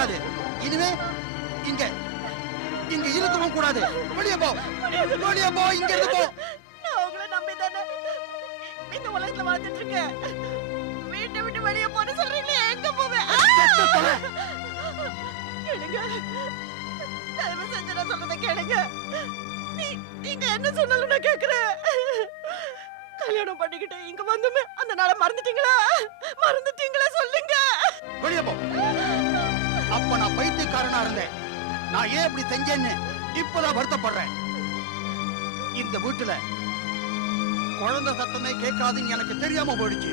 முடியாது. இனிமே இங்க இங்க இருக்கவும் கூடாது. வெளியே போ, வெளியே போ, இங்க இருந்து போ. நான் உங்களை நம்பி தானே இந்த உலகத்துல வாழ்ந்துட்டு இருக்கேன். வீட்டை விட்டு வெளியே போன்னு சொல்றீங்களே, எங்க போவேன்? கேளுங்க, தயவு செஞ்சு நான் சொல்றதை கேளுங்க. நீங்க என்ன சொன்னாலும் நான் கேக்குறேன். கல்யாணம் பண்ணிக்கிட்டு இங்க வந்துமே அந்த நாளை மறந்துட்டீங்களா? மறந்துட்டீங்களா சொல்லுங்க. வெளியே போ. அப்ப நான் பைத்தியக்காரனா இருந்தேன். நான் ஏன் இப்படி செஞ்சேன்னு இப்பதான் வருத்தப்படுறேன். இந்த வீட்டுல குழந்தை சத்தமே கேட்காதுன்னு எனக்கு தெரியாம போயிடுச்சு.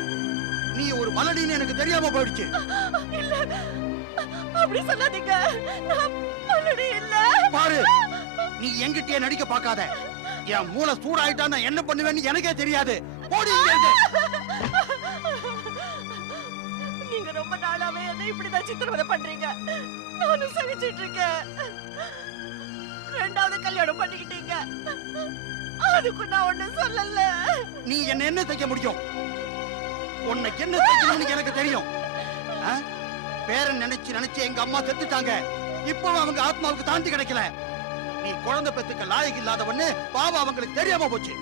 நீ ஒரு மலடின்னு எனக்கு தெரியாம போயிடுச்சு. இல்ல, அப்படி சொல்லாதீங்க. நான் மலடி இல்ல. பாரு, நீ என்கிட்டயே நடிக்க பார்க்காத. என் மூளை சூடாயிட்டா நான் என்ன பண்ணுவேன்னு எனக்கே தெரியாது. போடி இங்க இருந்து. நீங்க ரொம்ப நாளாவே என்ன இப்படிதான் சித்திரவதை பண்றீங்க. நானும் சகிச்சிட்டு இருக்கேன். ரெண்டாவது கல்யாணம் பண்ணிக்கிட்டீங்க, அதுக்கு நான் ஒண்ணு சொல்லல. நீ என்ன செய்ய முடியும்? உன்னைக்கு என்ன செய்யணும்னு எனக்கு தெரியும். பேரன் நினைச்சு எங்க அம்மா செத்துட்டாங்க. இப்போ அவங்க ஆத்மாவுக்கு தாண்டி கிடைக்கல. நீ குழந்தை பெத்துக்க லாயக்கு இல்லாதவன்னு பாவம் அவங்களுக்கு தெரியாம போச்சு.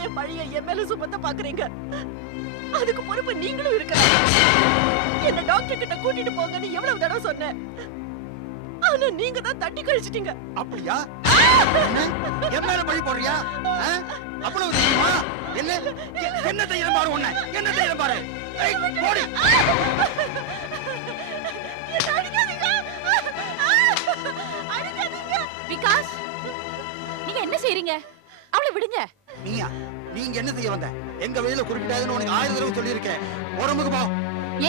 ஏன் பழிய என் மேல சுமத்த பாக்குறீங்க? அதுக்கு பொறுப்பு நீங்களும் இருக்க. என்ன டாக்டர் கிட்ட கூட்டிட்டு போங்கன்னு எவ்வளவு தடவை சொன்னேன். ஆனா நீங்க தான் தட்டி கழிச்சிட்டீங்க. அப்படியா? என் மேல பழி போடுறியா? அவ்வளவு தெரியுமா? என்ன தைரியம் பாரு, உன்னை என்ன தைரியம் பாரு. போடி. விகாஸ், நீங்க என்ன செய்றீங்க? அவளை விடுங்க. நீங்க என்ன செய்ய வந்த? எங்க வெளியில குறிப்பிட்டாதுன்னு உனக்கு 1000 தடவை சொல்லியிருக்கேன். உடம்புக்கு போ.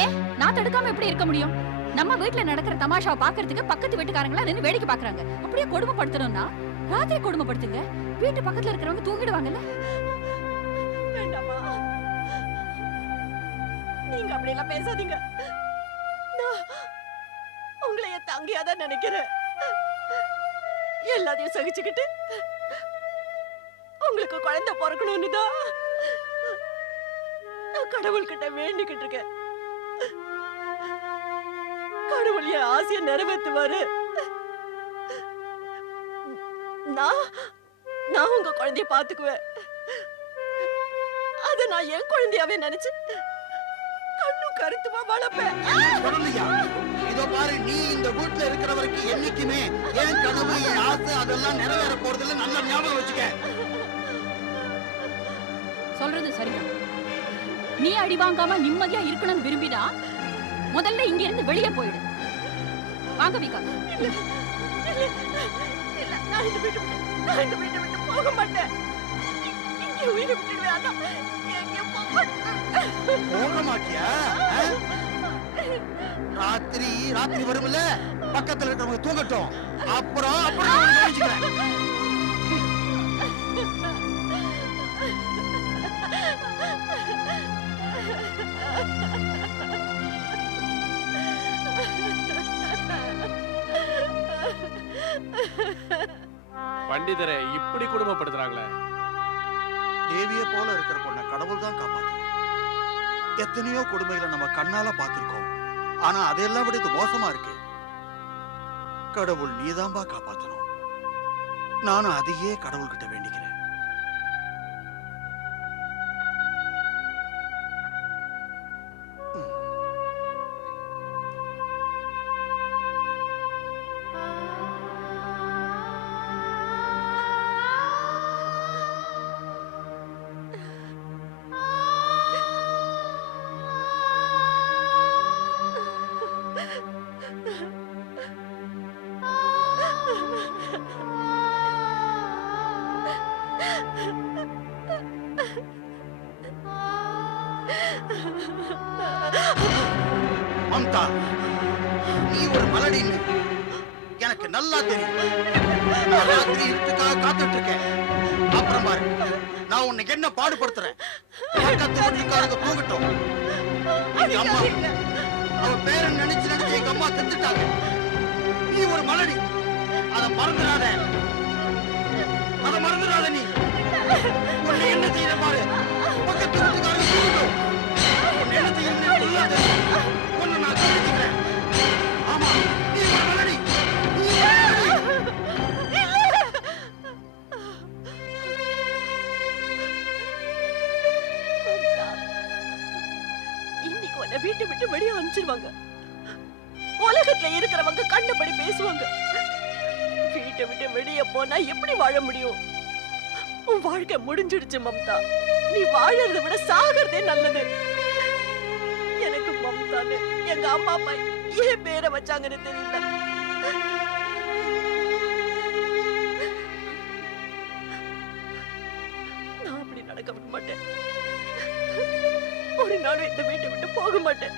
ஏன் நான் தடுக்காம எப்படி இருக்க முடியும்? நம்ம வீட்டுல நடக்கிற தமாஷாவை பாக்குறதுக்கு பக்கத்து வீட்டுக்காரங்களா நின்னு வேடிக்கை பாக்குறாங்க. அப்படியே கொடுமைப்படுத்தணும்னா ராத்திரி கொடுமைப்படுத்துங்க. வீட்டு பக்கத்துல இருக்கிறவங்க தூங்கிடுவாங்கல்ல. வேண்டாமா, நீங்க அப்படி எல்லாம் பேசாதீங்க. நான் உங்களை என் தங்கியாதான் நினைக்கிறேன். எல்லாத்தையும் சகிச்சுக்கிட்டு உங்களுக்கு குழந்தை பிறக்கணும்னு தான் நான் கடவுள்கிட்ட வேண்டிக்கிட்டு இருக்கேன். கடவுள் என் ஆசையை நிறைவேற்றுவாரு. நான் உங்க குழந்தைய பாத்துக்குவேன். அத நான் என் குழந்தையாவே நினைச்சு கண்ணும் கருத்துமா வளர்ப்பேன். இதோ பாரு, நீ இந்த வீட்டுல இருக்கிற வரைக்கும் என்னைக்குமே என் கனவு, என் ஆசை அதெல்லாம் நிறைவேற போறதில்ல. நல்ல ஞாபகம் வச்சுக்க. சொல்றது சரிதான். நீ அடி வாங்காம நிம்மதியா இருக்கணும்னு விரும்பினா முதல்ல இங்க இருந்து வெளியே போயிடு. வாங்க விகாஸ். இல்ல, நான் இந்த வீட்டை விட்டு போக மாட்டேன். இங்க உயிரை விட்டுடுவேன். போக மாட்டியா? ராத்திரி வரும்ல, பக்கத்துல இருக்கிறவங்க தூங்கட்டும். அப்புறம் பண்டிதரை இப்படி குடும்பப்படுத்துறாங்களே. தேவிய போல இருக்கிற பொண்ணை கடவுள் தான் காப்பாற்றணும். எத்தனையோ கொடுமைகளை நம்ம கண்ணால பார்த்திருக்கோம். ஆனா அதெல்லாம் விட இது மோசமா இருக்கு. கடவுள் நீதான்பா காப்பாற்றணும். நானும் அதையே கடவுள்கிட்ட வேண்டிக்கிறேன். மம்தா, நீ ஒரு மலடின்னு எனக்கு நல்லா தெரியும். நான் ராத்திரி இருட்டுக்காக காத்துட்டு இருக்கேன். அப்புறம் பாரு, நான் உன்னை என்ன பாடுபடுத்துறேன். பக்கத்து வீட்டுக்காரங்க தூங்கட்டும். எங்க அம்மா, அவ பேரன் நினைச்சு எங்க அம்மா செத்துட்டாங்க. நீ ஒரு மலடி, அதை மறந்துடாத. நீ உன்னை என்ன செய்யற பாரு. பக்கத்து வீட்டுக்காரங்க தூங்கட்டும். உன்னை என்ன செய்யணும் உன்னை நான் தெரிஞ்சுக்கிறேன். வீட்டை விட்டு வெளியே போனா எப்படி வாழ முடியும்? உன் வாழ்க்கை முடிஞ்சிடுச்சு மம்தா. நீ வாழறதை விட சாகிறதே நல்லது. எனக்கு மம்தான்னு எங்க அம்மா அப்பா ஏன் பேரை வச்சாங்கன்னு தெரியல. நான் அப்படி நடக்க விட மாட்டேன். ஒரு நாளும் இந்த வீட்டை விட்டு போக மாட்டேன்.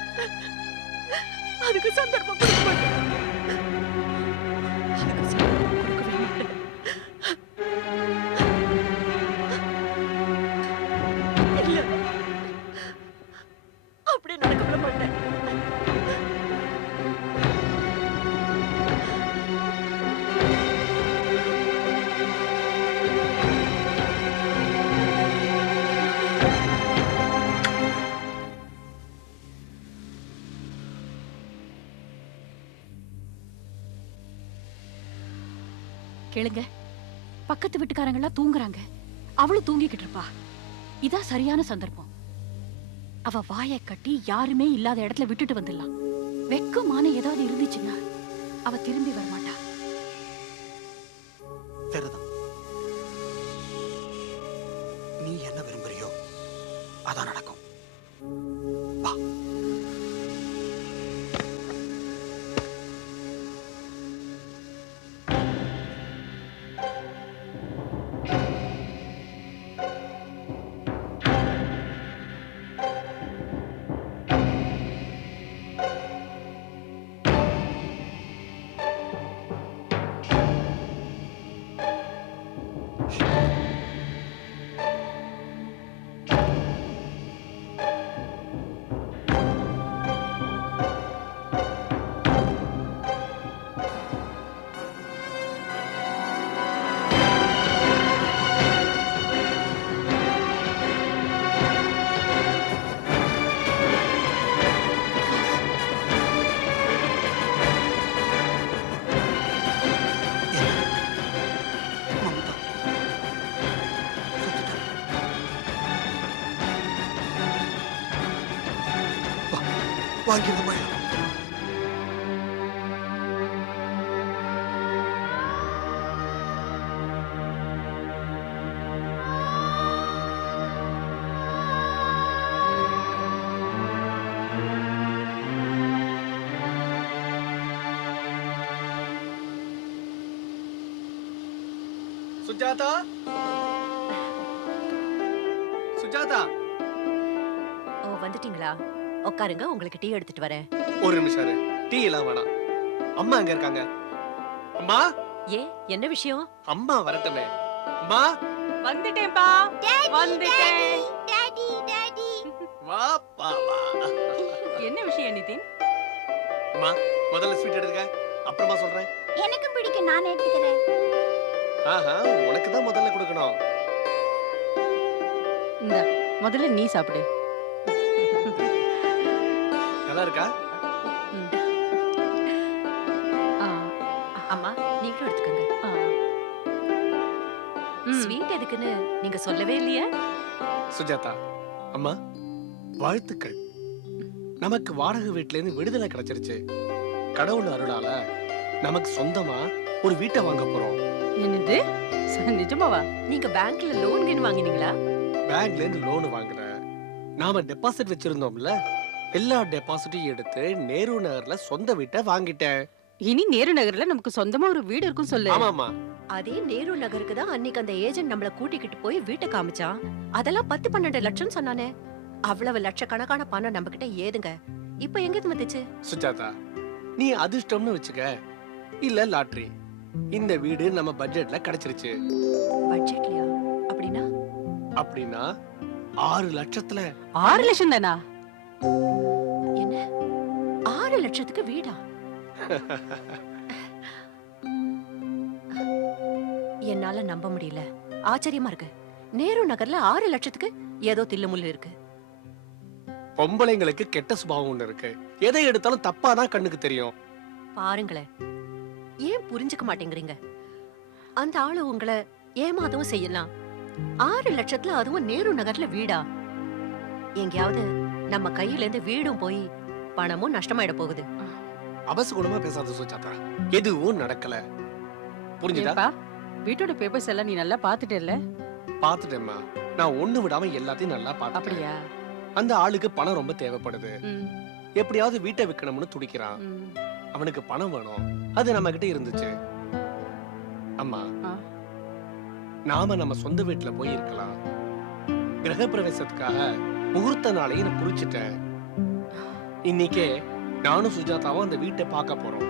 அதுக்கு சந்தர்ப்பம் கொடுக்க மாட்டேன். அதுக்கு சந்தர்ப்பம் கொடுக்கவே மாட்டேன். இல்ல, அப்படி நடக்க விட மாட்டேன். கேளுங்க, பக்கத்து வீட்டுக்காரங்க எல்லாம் தூங்குறாங்க, அவளும் தூங்கிக்கிட்டு இருப்பா. இதான் சரியான சந்தர்ப்பம். அவ வாயை கட்டி யாருமே இல்லாத இடத்துல விட்டுட்டு வந்துடலாம். வெக்கமான ஏதாவது இருந்துச்சுன்னா அவ திரும்பி வரமாட்டா. சரிதான். நீ என்ன விரும்புறியோ அதான் நடக்கும். வா. மம்தா செத்துட்டா. வா, வாங்கிட்டு போயிடலாம். சுஜாதா, சுஜாதா, ஓ, வந்துட்டீங்களா? உட்காருங்க, உங்களுக்கு டீ எடுத்துட்டு வரேன். ஒரு நிமிஷம் இரு. டீ எல்லாம் வேணாம். அம்மா அங்க இருக்காங்க. அம்மா, ஏ, என்ன விஷயம்? அம்மா வரட்டுமே. அம்மா, வந்துட்டேன்பா. வந்துட்டேன். வா வா வா. என்ன விஷயம் நிதின்? அம்மா, முதல்ல ஸ்வீட் எடுத்துக்க, அப்புறமா சொல்றேன். எனக்கு பிடிக்கும், நான் எடுத்துக்கிறேன். ஆஹா, உனக்கு தான் முதல்ல கொடுக்கணும். இந்த முதல்ல நீ சாப்பிடு. நல்லா இருக்கா? அம்மா, நீங்களும் எடுத்துக்கங்க. ஸ்வீட் எதுக்குன்னு நீங்க சொல்லவே இல்லையா? சுஜாதா, அம்மா வாழ்த்துக்கள். நமக்கு வாடகை வீட்ல இருந்து விடுதலை கிடைச்சிருச்சு. கடவுள் அருளால நமக்கு சொந்தமா ஒரு வீட்டை வாங்க போறோம். என்னது? நிஜமாவா? நீங்க பேங்க்ல லோன் கின் வாங்கினீங்களா? பேங்க்ல இருந்து லோன் வாங்குறேன். நாம டெபாசிட் வச்சிருந்தோம்ல, எல்லா டெபாசிட்டையும் எடுத்து நேரு நகர்ல சொந்த வீட்டை வாங்கிட்டேன். இனி நேரு நகர்ல நமக்கு சொந்தமா ஒரு வீடு இருக்கும் சொல்லு. ஆமாமா. அதே நேரு நகருக்கு தான் அன்னைக்கு அந்த ஏஜென்ட் நம்மள கூட்டிக்கிட்டு போய் வீட்டை காமிச்சான். அதெல்லாம் 10-12 லட்சம் சொன்னானே. அவ்வளவு லட்சக்கணக்கான பணம் நம்ம கிட்ட ஏதுங்க? இப்ப எங்க வந்துச்சு? சுஜாதா, நீ அதிர்ஷ்டம்னு வச்சுக்க, இல்ல லாட்டரி. இந்த வீடு நம்ம பட்ஜெட்ல கிடைச்சிருச்சு. பட்ஜெட்லயா? அப்படின்னா அப்படின்னா 6 லட்சத்துல 6 லட்சம் தானா? என்ன? 6 லட்சத்துக்கு வீடா? என்னால நம்ப முடியல. ஆச்சரியமா இருக்கு. நேரு நகர்ல 6 லட்சத்துக்கு ஏதோ தில்லுமுள்ளு இருக்கு. பொம்பளைங்களுக்கு கெட்ட சுபாவம் ஒண்ணு இருக்கு. எதை எடுத்தாலும் தப்பாதான் கண்ணுக்கு தெரியும். பாருங்களேன், ஏன் புரிஞ்சுக்க மாட்டேங்கிறீங்க? அந்த ஆளு உங்களை ஏமாதவும் செய்யலாம். 6 லட்சத்துல அதுவும் நேரு நகர்ல வீடா? எங்கேயாவது நம்ம கையில இருந்து வீடும் போய் பணமும் நஷ்டமாயிட போகுது. அபசகுணமா பேசாத சுஜாதா. எதுவும் நடக்கல. புரிஞ்சுதா? ஏப்பா வீட்டோட பேப்பர்ஸ் எல்லாம் நீ நல்லா பாத்துட்டல? பாத்துட்டேம்மா. நான் ஒண்ணு விடாம எல்லாத்தையும் நல்லா பாத்துட்டேன். அப்படியா? அந்த ஆளுக்கு பணம் ரொம்ப தேவைப்படுது. ம், எப்படியாவது வீட்டை விற்கணும்னு துடிக்கிறான். ம். அவனுக்கு பணம் வேணும். அது நம்ம கிட்ட இருந்துச்சு. அம்மா, ஆ. நாம நம்ம சொந்த வீட்டுல போய் இருக்கலாம். கிரகப்பிரவேசத்துக்காக முகூர்த்த நாளையும் நான் குறிச்சிட்டேன். இன்னைக்கே நானும் சுஜாதாவும் அந்த வீட்டை பார்க்க போறோம்.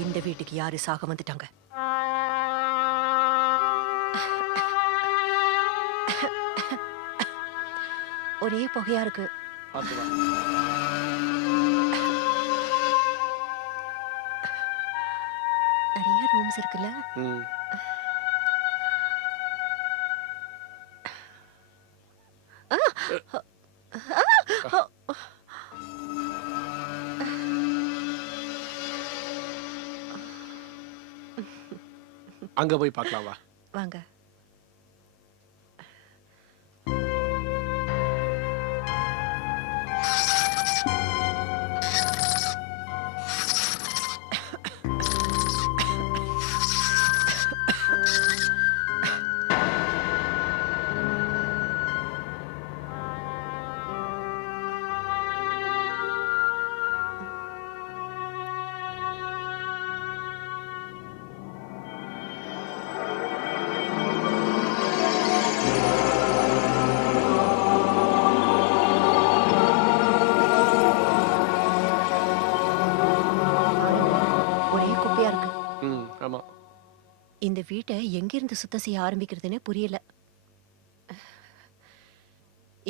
இந்த வீட்டுக்கு யாரு சாக வந்துட்டாங்க? ஒரே புகையா இருக்கு. பார்த்து வா. நிறைய ரூம்ஸ் இருக்குல்ல? ம். அங்க போய் பார்க்கலாம் வா. வாங்க. ஒரே குப்பையா இருக்கு. ம், ஆமா. இந்த வீட்டை எங்கிருந்து சுத்தம் செய்ய ஆரம்பிக்கிறதுன்னு புரியல.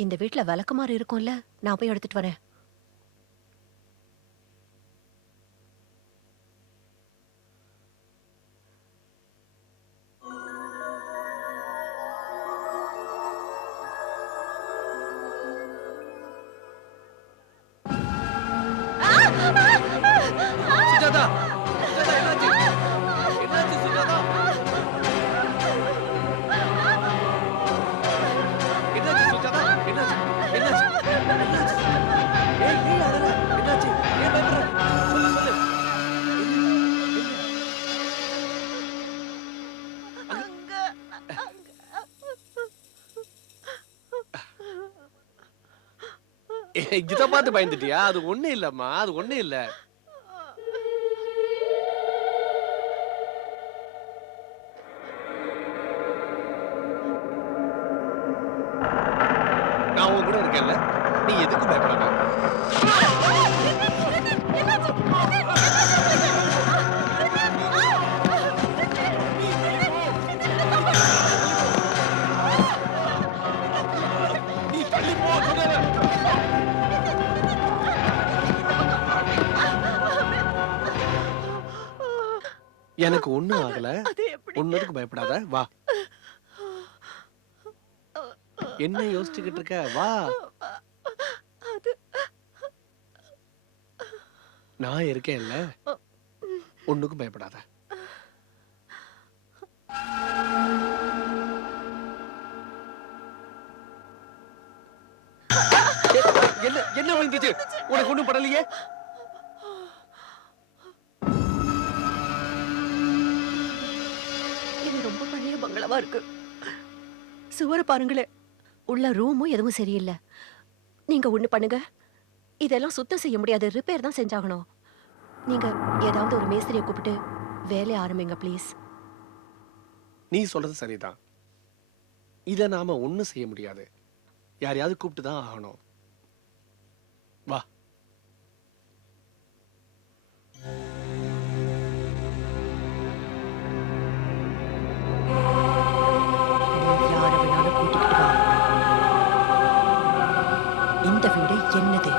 இந்த வீட்டுல விளக்குமாறு இருக்கும்ல, நான் போய் எடுத்துட்டு வரேன். சுஜாதா! சுஜாதா, என்னாச்சு? என்னாச்சு சுஜாதா? என்னாச்சு சுஜாதா? என்னாச்சு? என்னாச்சு? என்னாச்சு? ஏய், ஏன் அழற? என்னாச்சு? ஏன் பயப்படுற? சொல்லு, சொல்லு. இத பார்த்து பயந்துட்டியா? அது ஒண்ணு இல்லம்மா, அது ஒண்ணு இல்ல. நான் உன் கூட இருக்கேன்ல, நீ எதுக்கும் பயப்படாத. நீ தள்ளி போ, சொன்னேன்ல. எனக்கு ஒண்ணும் ஆகல. அது எப்படி? ஒண்ணுக்கு பயப்படாத, வா. என்ன யோசிச்சுக்கிட்டு இருக்க? வா. அது நான் இருக்கேன்ல, ஒண்ணுக்கும் பயப்படாத. என்ன என்ன விழுந்துச்சு? உனக்கு ஒண்ணும் படலையே? இது ரொம்ப பழைய பங்களாவா இருக்கு. சுவரை பாருங்களே, உள்ள ரூமும் எதுவும் சரியில்லை. நீங்க ஒண்ணு பண்ணுங்க, இதெல்லாம் சுத்தம் செய்ய முடியாது, ரிப்பேர் தான் செஞ்சாகணும். நீங்க ஏதாவது ஒரு மேஸ்திரியை கூப்பிட்டு வேலையை ஆரம்பிங்க ப்ளீஸ். நீ சொல்றது சரிதான். இத நாம ஒண்ணும் செய்ய முடியாது. யாரையாவது கூப்பிட்டு தான் ஆகணும். வா. நீ யார வேணாலும் கூட்டிக்கிட்டு வா. இந்த வீடு என்னது.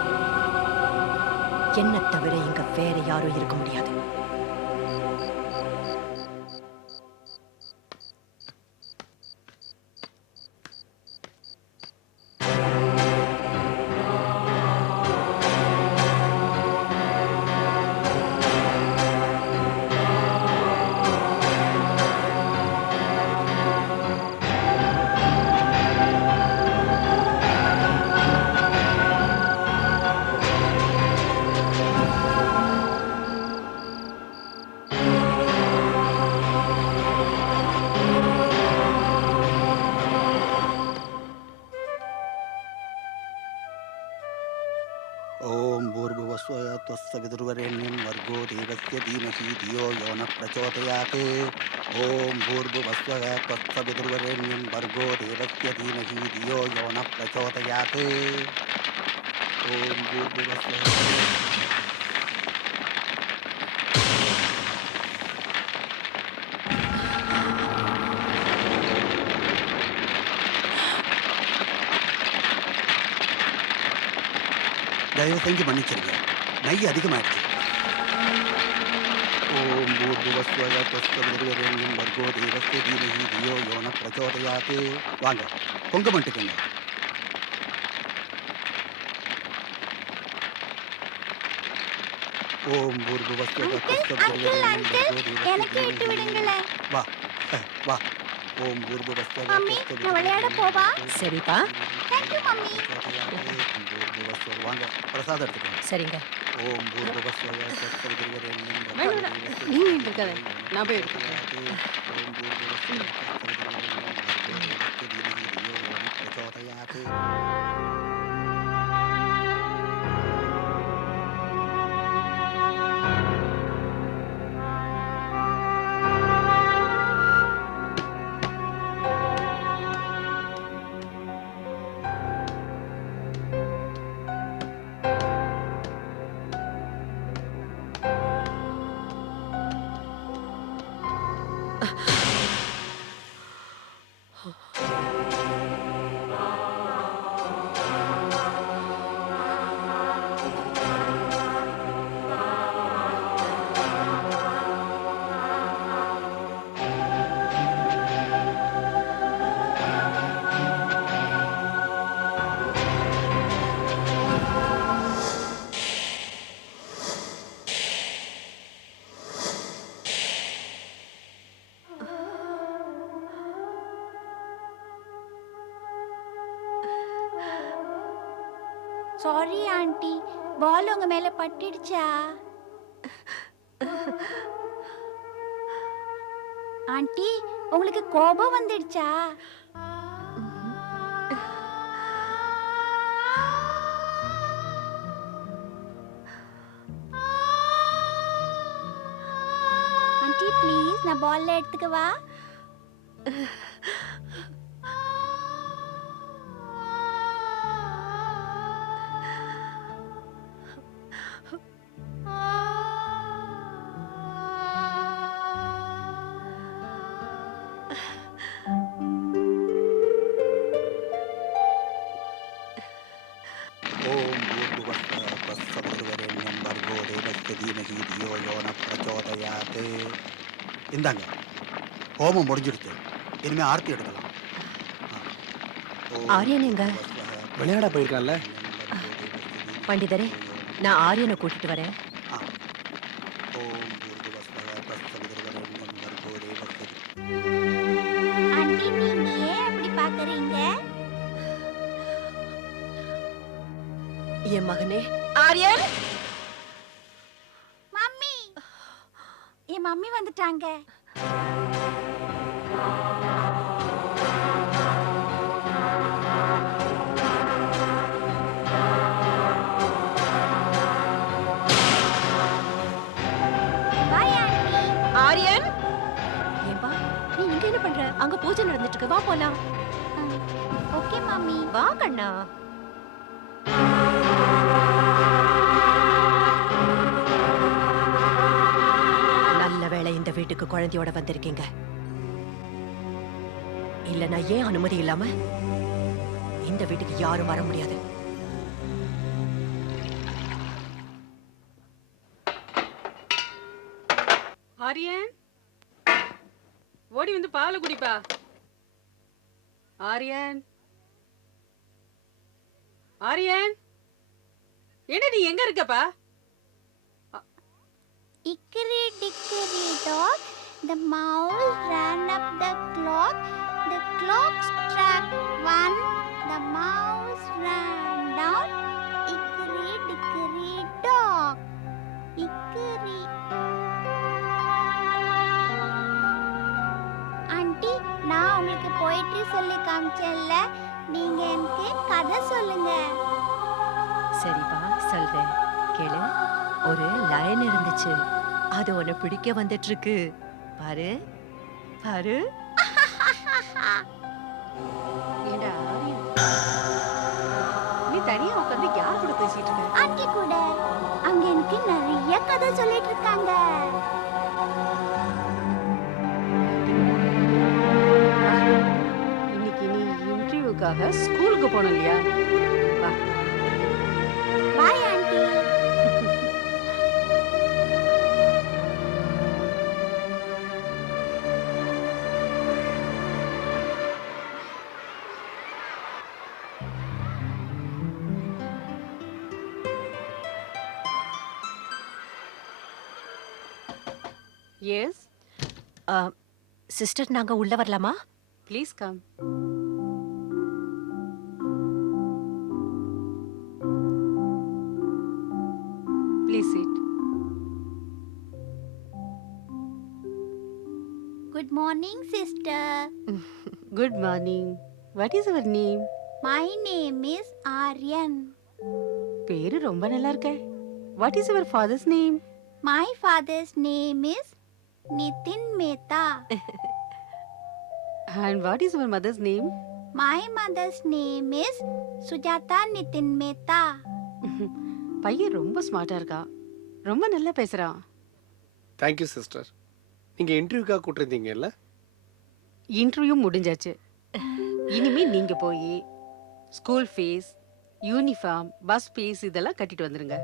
என்ன தவிர இங்க வேற யாரும் இருக்க முடியாது. ஓம் பூர்புவஸ்வ त्वस्य विदुर्वरेण्यं भर्गो देवस्य धीमहि धियो यो न प्रचोदयात् ओम भूर्भुवस्व त्वस्य विदुर्वरेण्यं भर्गो देवस्य धीमहि धियो यो न प्रचोदयात् ओम भूर्भुवस्व தயவு செஞ்சு மன்னிச்சிருங்க, நெய் அதிகமாயிடுச்சு. ஓம் பூர்புவஸ்வ त्वस्य विदुर्वरेण्यं भर्गो देवस्य धीमहि धियो यो न प्रचोदयात्. வாங்க, பொங்க மட்டுக்குங்க. ஓம் பூர்புவஸ்வ त्वस्य विदुर्वरेण्यं भर्गो देवस्य धीमहि வா வா. ஓம் பூர்புவஸ்வ மம்மி, நான் விளையாட போவா? சரிப்பா, தேங்க்யூ மம்மி. பூர்புவஸ்வ வாங்க, பிரசாதம் எடுத்துக்கோங்க. சரிங்க. ஓம் பூர்புவஸ்வ त्वस्य विदुर्वरेण्यं வேண்டாம், வேண்டாம். நீ இங்க இருக்காத. நான் போய் எடுத்துக்கிறேன். ஓம் பூர்புவஸ்வ त्वस्य विदुर्वरेण्यं भर्गो देवस्य धीमहि धियो यो न प्रचोदयात्. சாரி ஆண்டி, பால் உங்க மேல பட்டுடுச்சா? ஆண்டி, உங்களுக்கு கோபம் வந்துடுச்சா? ஆண்டி ப்ளீஸ், நான் பால்ல எடுத்துக்கவா? ஓம் பூர்புவஸ்வ त्वस्य विदुर्वरेण्यं भर्गो देवस्य धीमहि धियो यो न प्रचोदयात्. இந்தாங்க, ஹோமம் முடிஞ்சிடுச்சு. இனிமே ஆர்த்தி எடுக்கலாம். ஆரியன் எங்க? விளையாட போயிருக்கான்ல. பண்டிதரே, நான் ஆரியனை கூட்டிட்டு வரேன். ஓம் பூர்புவஸ்வ त्वस्य विदुर्वरेण्यं भर्गो देवस्य ஆண்டி, நீங்க ஏன் அப்படி பாக்குறீங்க? என் மகனே ஆரியன். மம்மி, என் மம்மி வந்துட்டாங்க. Bye aunty. ஆரியன், ஏன்பா நீ இங்க என்ன பண்ற? அங்க பூஜை நடந்துட்டு இருக்கு. வா போலாம். ஓகே மாமி. வா கண்ணா. நல்ல வேளை இந்த வீட்டுக்கு குழந்தையோட வந்திருக்கீங்க. இல்லனா ஏன் அனுமதி இல்லாம இந்த வீட்டுக்கு யாரும் வர முடியாது. ஆரியன் ஓடி வந்து பாலை குடிப்பா. ஆரியன் ஆரியன் என்ன நீ எங்க இருக்கப்பா? Hickory dickory dock, the mouse ran up the clock. The clock struck 1, the mouse ran down. Hickory dickory dock. Hickory. Aunty, நான் உங்களுக்கு போயிட்டு சொல்லி காமிச்சேன்ல, நீங்க எனக்கு கதை சொல்லுங்க. சரிப்பா, சொல்றேன் கேளு. ஒரு லைன் இருந்துச்சு, அது உன்னை பிடிக்க வந்துட்டு இருக்கு. பாரு பாரு. ஏண்டா ஆரியன், நீ தனியா உட்காந்து யார் கூட பேசிட்டு இருக்க? ஆண்டி கூட அங்க எனக்கு நிறைய கதை சொல்லிட்டு இருக்காங்க. இன்னைக்கு நீ இன்டர்வியூக்காக ஸ்கூலுக்கு போன இல்லையா? வா. Bye aunty. எஸ், சிஸ்டர், நாங்க உள்ள வரலாமா? Please come. Please sit. Good morning, sister. Good morning. What is your name? My name is Aryan. பேரு ரொம்ப நல்லா இருக்கே. What is your father's name? My father's name is Nitin Mehta. And what is your mothers name? My mother's name is Sujata Nitin Mehta. பையன் ரொம்ப ஸ்மார்ட்டா இருக்கா, ரொம்ப நல்லா பேசுறான். Thank you sister. நீங்க இன்டர்வியூக்காக கூட்டிருந்தீங்கல்ல? இன்டர்வியூ முடிஞ்சாச்சு. இனிமே நீங்க போய் school fees, uniform, bus fees இதெல்லாம் கட்டிட்டு வந்துருங்க.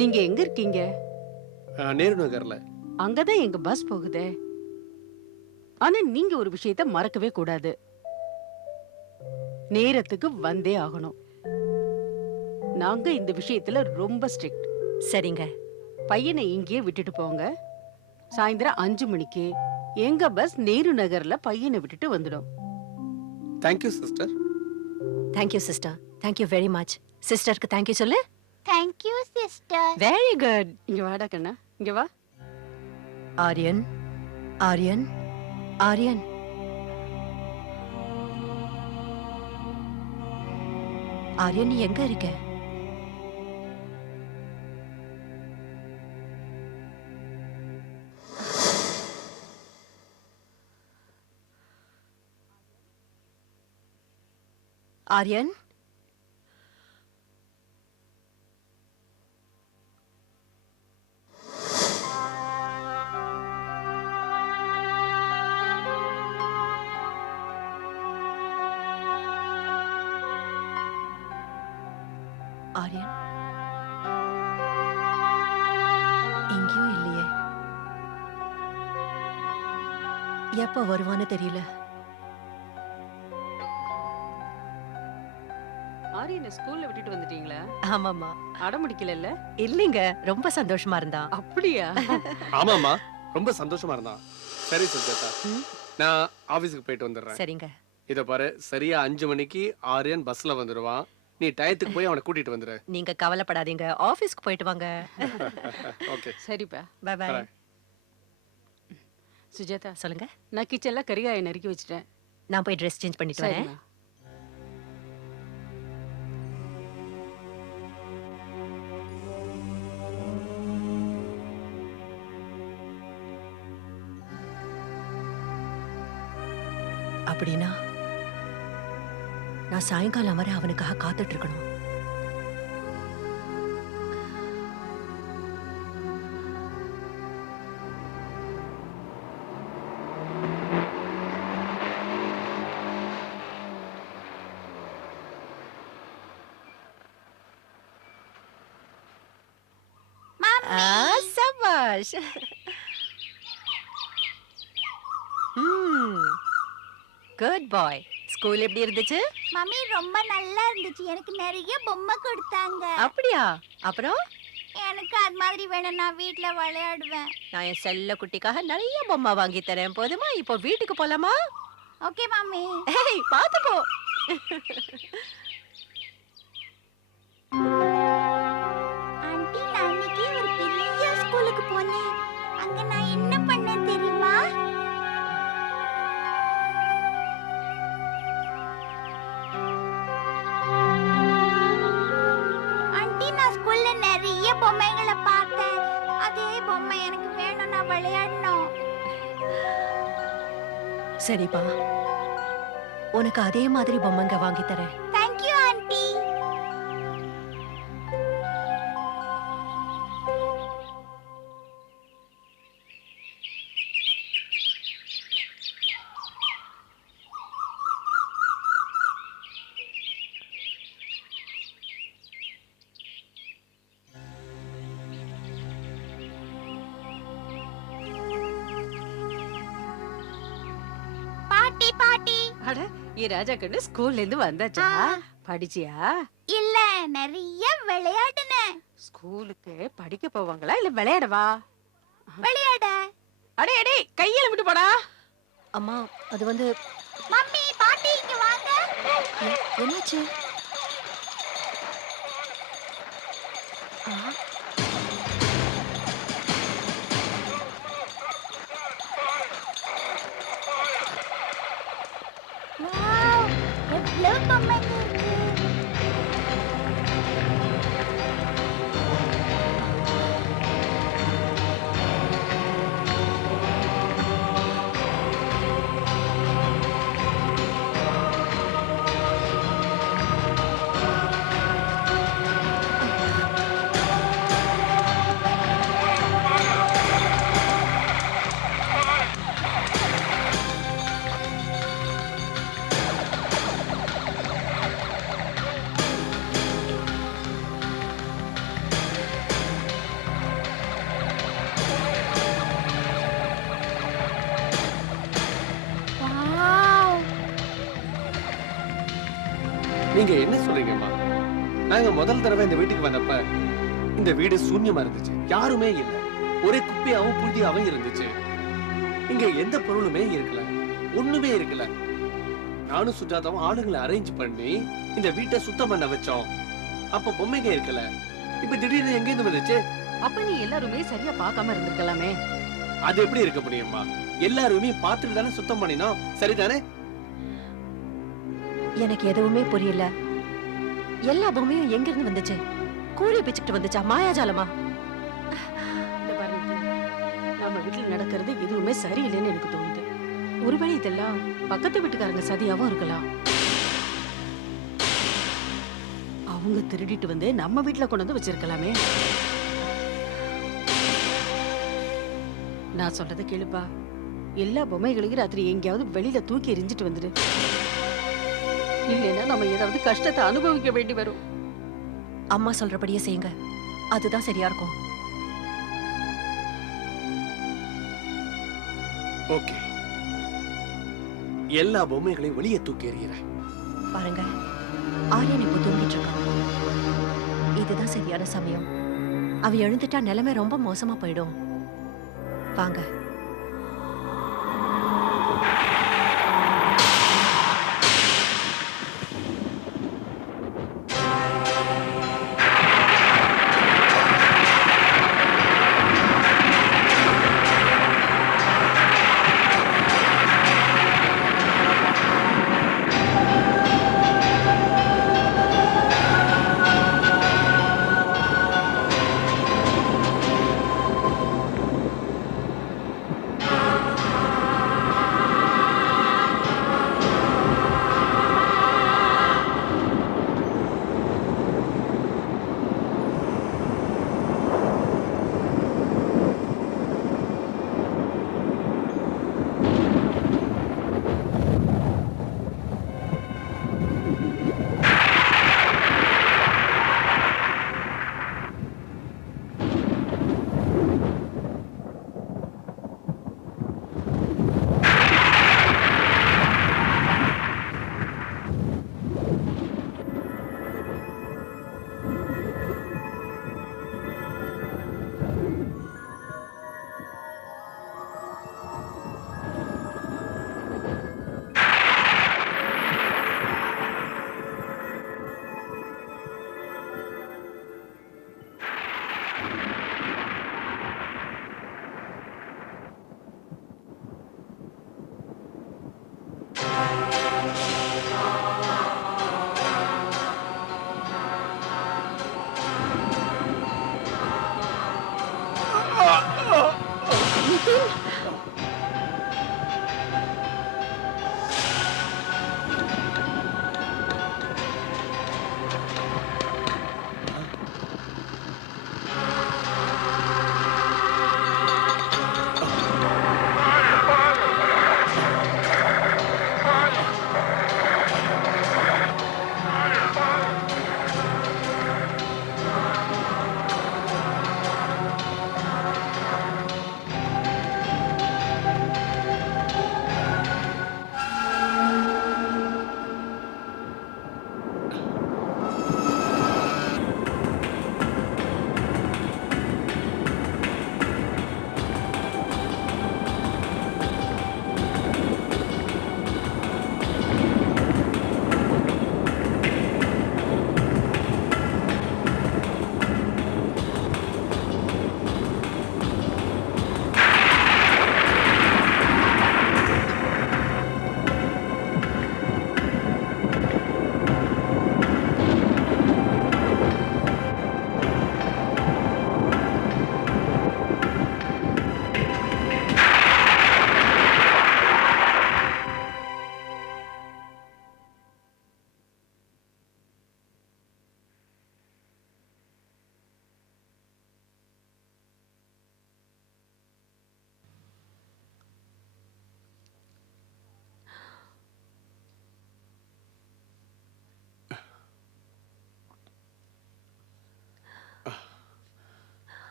நீங்க எங்க இருக்கீங்க? நேரு நகர்ல. அங்கதான் எங்க பஸ் போகுதே. ஆனா நீங்க ஒரு விஷயத்த மறக்கவே கூடாது. நேரத்துக்கு வந்தே ஆகணும். நாங்க இந்த விஷயத்துல ரொம்ப ஸ்ட்ரிக்ட். சரிங்க. பையனை இங்கேயே விட்டுட்டு போங்க. சாயந்தரம் 5 மணிக்கு எங்க பஸ் நேரு நகர்ல பையனை விட்டுட்டு வந்துடும். Thank you sister. Thank you sister. Thank you very much. சிஸ்டருக்கு தேங்க்யூ சொல்லு. Thank you, sister. Very good. இங்க வாடா கண்ணா, இங்க வா. ஆரியன், ஆரியன், ஆரியன். ஆரியன், நீ எங்க இருக்க? ஆரியன், ஆரியன், எங்கேயும் இல்லையே. எப்ப வருவான்னு தெரியல. ஆரியனை ஸ்கூல்ல விட்டுட்டு வந்துட்டீங்களா? ஆமாமா. அடம் முடிக்கல? இல்லைங்க, ரொம்ப சந்தோஷமா இருந்தா. அப்படியா? ஆமாமா, ரொம்ப சந்தோஷமா இருந்தான். சரி சுஜாதா, நான் ஆபீஸ்க்கு போயிட்டு வந்துடுறேன். சரிங்க. இத பாரு, சரியா 5 மணிக்கு ஆரியன் பஸ்ல வந்துடுவான். நீ டயத்துக்கு போய் அவனை கூட்டிட்டு வந்துரு. நீங்க கவலைப்படாதீங்க, ஆபீஸ்க்கு போயிட்டு வாங்க. ஓகே. சரிப்பா. By by. Bye. சுஜாதா, சொல்லுங்க. நான் கிச்சன்ல கறிகாயை நறுக்கி வச்சிட்டேன். நான் போய் ட்ரெஸ் சேஞ்ச் பண்ணிட்டு வரேன். சரிம்மா. அப்படின்னா நான் சாயங்காலம் வரை அவனுக்காக காத்துட்டு இருக்கணும். சபாஷ். குட் பாய். ஸ்கூல் எப்படி இருந்துச்சு? மம்மி ரொம்ப நல்லா இருந்துச்சு. எனக்கு நிறைய பொம்மை கொடுத்தாங்க. அப்படியா? அப்புறம் எனக்கு அது மாதிரி வேணும், நான் வீட்ல விளையாடுவேன். நான் என் செல்ல குட்டிக்காக நிறைய பொம்மை வாங்கி தரேன். போதுமா? இப்போ வீட்டுக்கு போலாமா? Okay mummy. ஏய், பாத்து போ. ஆண்டி, நான் அன்னைக்கு ஒரு பெரிய ஸ்கூலுக்கு போனேன். அங்க நான் என்ன பண்ணேன் தெரியுமா? ஆண்டி, நான் ஸ்கூல்ல நிறைய பொம்மைகளை பார்த்தேன். அதே பொம்மை எனக்கு வேணும், நான் விளையாடணும். சரிப்பா, உனக்கு அதே மாதிரி பொம்மைங்க வாங்கி தரேன். Thank you aunty. பாட்டி பாட்டி. அட, ஏ ராஜா கண்ணு ஸ்கூல்ல இருந்து வந்தாச்சா? படிச்சியா? இல்ல, நிறைய விளையாடுனேன். ஸ்கூலுக்கு படிக்க போவாங்களா இல்ல விளையாடவா? விளையாட. அடே அடே, கையில விட்டு போடா. அம்மா, அது வந்து மம்மி, பாட்டி இங்க வாங்க. என்னாச்சு? வாவ், எவ்வளவு பொம்மைங்க இருக்கு. வாவ். நீங்க என்ன சொல்றீங்கம்மா? நாங்க முதல் தடவை இந்த வீட்டுக்கு வந்தப்ப இந்த வீடு சூன்யமா இருந்துச்சு. யாருமே இல்ல. ஒரே குப்பையாவும் புழுதியாவும் இருந்துச்சு. இங்க எந்த பொருளுமே இருக்கல, ஒண்ணுமே இருக்கல. நானும் சுஜாதாவும் ஆளுங்களை அரேஞ்ச் பண்ணி இந்த வீட்டை சுத்தம் பண்ண வச்சோம். அப்ப பொம்மைங்க இருக்கல. இப்ப திடீர்னு எங்க இருந்து வந்துச்சு? அப்ப நீ எல்லாருமே சரியா பார்க்காம இருந்திருக்கலாமே. அது எப்படி இருக்க முடியுமா? எல்லாருமே பார்த்துட்டு தானே சுத்தம் பண்ணினோம், சரிதானே? எனக்கு எதுவுமே புரியல. எல்லா பொம்மையும் எங்க இருந்து வந்துச்சு? கூலி பிச்சுக்கிட்டு வந்துச்சா? மாயாஜாலமா? இந்த பாரு நித்யா, நம்ம வீட்டுல நடக்கிறது எதுவுமே சரியில்லைன்னு எனக்கு தோணுது. ஒருவேளை இதெல்லாம் பக்கத்து வீட்டுக்காரங்க சதியாவும் இருக்கலாம். அவங்க திருடிட்டு வந்து நம்ம வீட்டுல கொண்டு வந்து வச்சிருக்கலாமே. நான் சொல்றதை கேளுப்பா. எல்லா பொம்மைகளையும் ராத்திரி எங்கேயாவது வெளியில தூக்கி எரிஞ்சிட்டு வந்துடு. இல்லைன்னா நம்ம ஏதாவது கஷ்டத்தை அனுபவிக்க வேண்டி வரும். அம்மா சொல்றபடியே செய்யுங்க, அதுதான் சரியா இருக்கும். ஓகே, எல்லா பொம்மைகளையும் வெளியே தூக்கி எறிகிறேன். பாருங்க, ஆரியன் இப்ப தூங்கிட்டு இருக்கான். இதுதான் சரியான சமயம். அவ எழுந்துட்டா நிலைமை ரொம்ப மோசமா போயிடும். வாங்க. நிதின்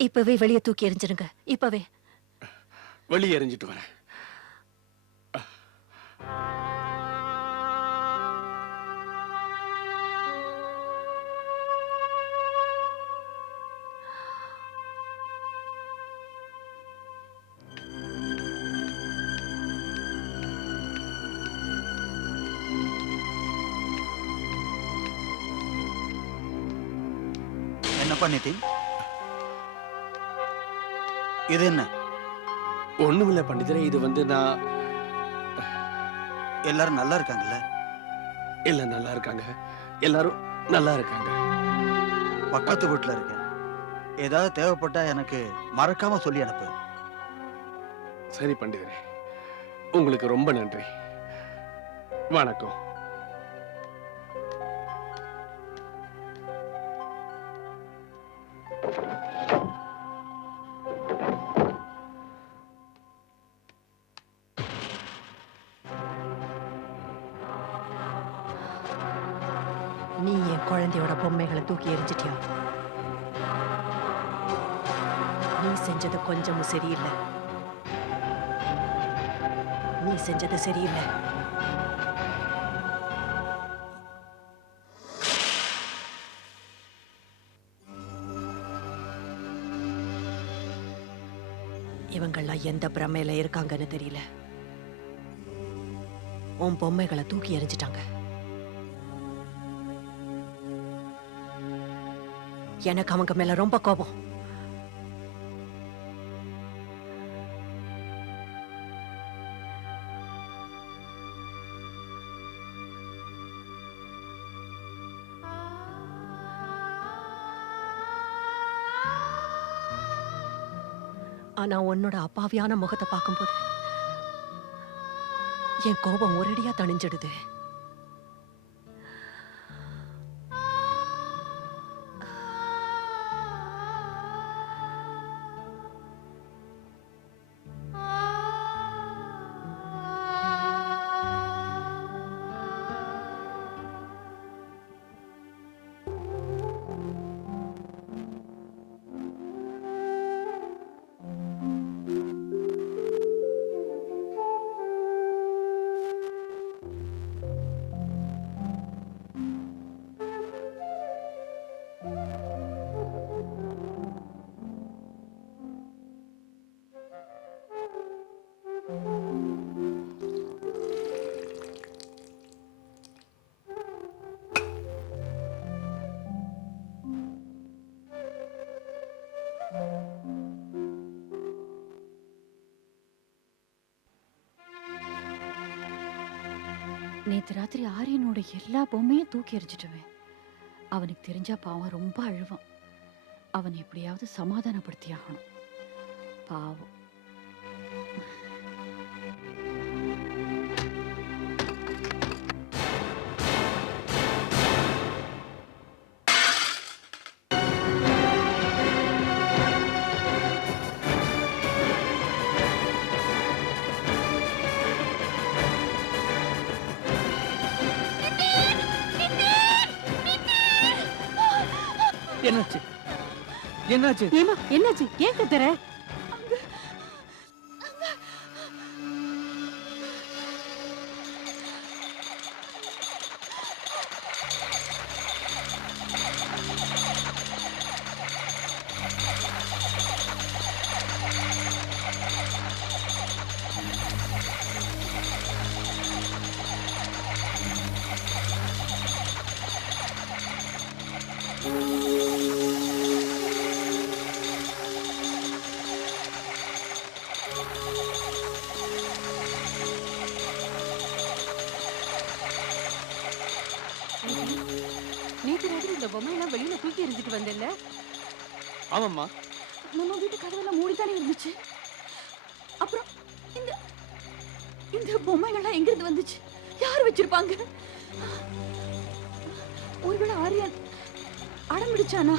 இப்பவே வெளியே தூக்கி எறிஞ்சிருங்க. இப்பவே. வெளியே எறிஞ்சிட்டு வரேன். என்னப்பா நிதின், இது என்ன? ஒண்ணுமில்ல பண்டிதரே, இது வந்து நான் எல்லாரும் நல்லா இருக்காங்கல்ல? எல்லாம் நல்லா இருக்காங்க, எல்லாரும் நல்லா இருக்காங்க. பக்கத்து வீட்டுல இருக்கேன். ஏதாவது தேவைப்பட்டா எனக்கு மறக்காம சொல்லி அனுப்பு. சரி பண்டிதரே, உங்களுக்கு ரொம்ப நன்றி. வணக்கம். நீ என் குழந்தையோட பொம்மைகளை தூக்கி எறிஞ்சிட்டியா? நீ செஞ்சது கொஞ்சமும் சரியில்லை. நீ செஞ்சது சரியில்லை. இவங்கெல்லாம் எந்த பிரமையில இருக்காங்கன்னு தெரியல. உன் பொம்மைகளை தூக்கி எறிஞ்சிட்டாங்க. எனக்கு அவங்க மேல ரொம்ப கோபம். ஆனா உன்னோட அப்பாவியான முகத்தை பார்க்கும்போது என் கோபம் ஒரேடியா தணிஞ்சிடுது. நேத்து ராத்திரி ஆரியனோட எல்லா பொம்மையும் தூக்கி எறிஞ்சிட்டுவேன். அவனுக்கு தெரிஞ்சா பாவம் ரொம்ப அழுவான். அவனை எப்படியாவது சமாதானப்படுத்தி ஆகணும். பாவம். என்னாச்சு? என்னாச்சு? ஏமா என்னாச்சு? ஏன் கத்துற? நேத்து ராத்திரி இந்த பொம்மையெல்லாம் வெளியில தூக்கி எறிஞ்சிட்டு வந்தேன்ல? ஆமாம்மா. நம்ம வீட்டு கதவெல்லாம் மூடித்தானே இருந்துச்சு. அப்புறம் இந்த இந்த பொம்மைகள்லாம் எங்கிருந்து வந்துச்சு? யார் வச்சிருப்பாங்க? ஒருவேளை ஆரியான் அடம் பிடிச்சானா?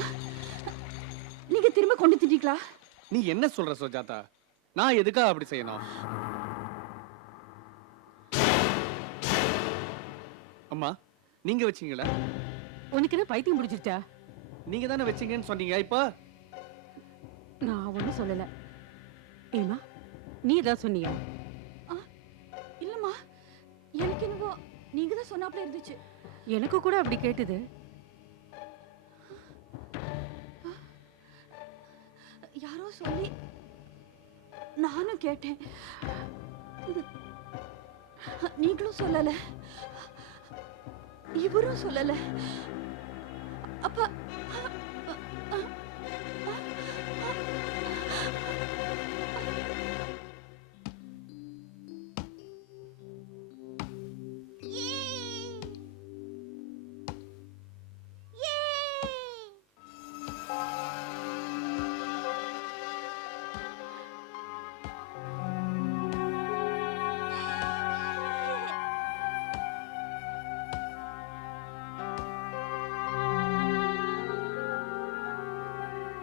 நீங்க திரும்ப கொண்டு திட்டீங்களா? நீ என்ன சொல்ற சுஜாதா? நான் எதுக்காக அப்படி செய்யணும்? அம்மா, நீங்க வச்சீங்களா? உனக்கு என்ன பைத்தியம் பிடிச்சிருச்சா? நீங்க தானே வச்சீங்கன்னு சொன்னீங்க. இப்போ நான் ஒண்ணும் சொல்லல. ஏமா நீ ஏதாவது சொன்னியா? இல்லம்மா, எனக்கு என்னவோ நீங்க தான் சொன்னாப்ல இருந்துச்சு. எனக்கு கூட அப்படி கேட்டது. யாரோ சொல்லி நானும் கேட்டேன். நீங்களும் சொல்லல, இவரும் சொல்லல. அப்ப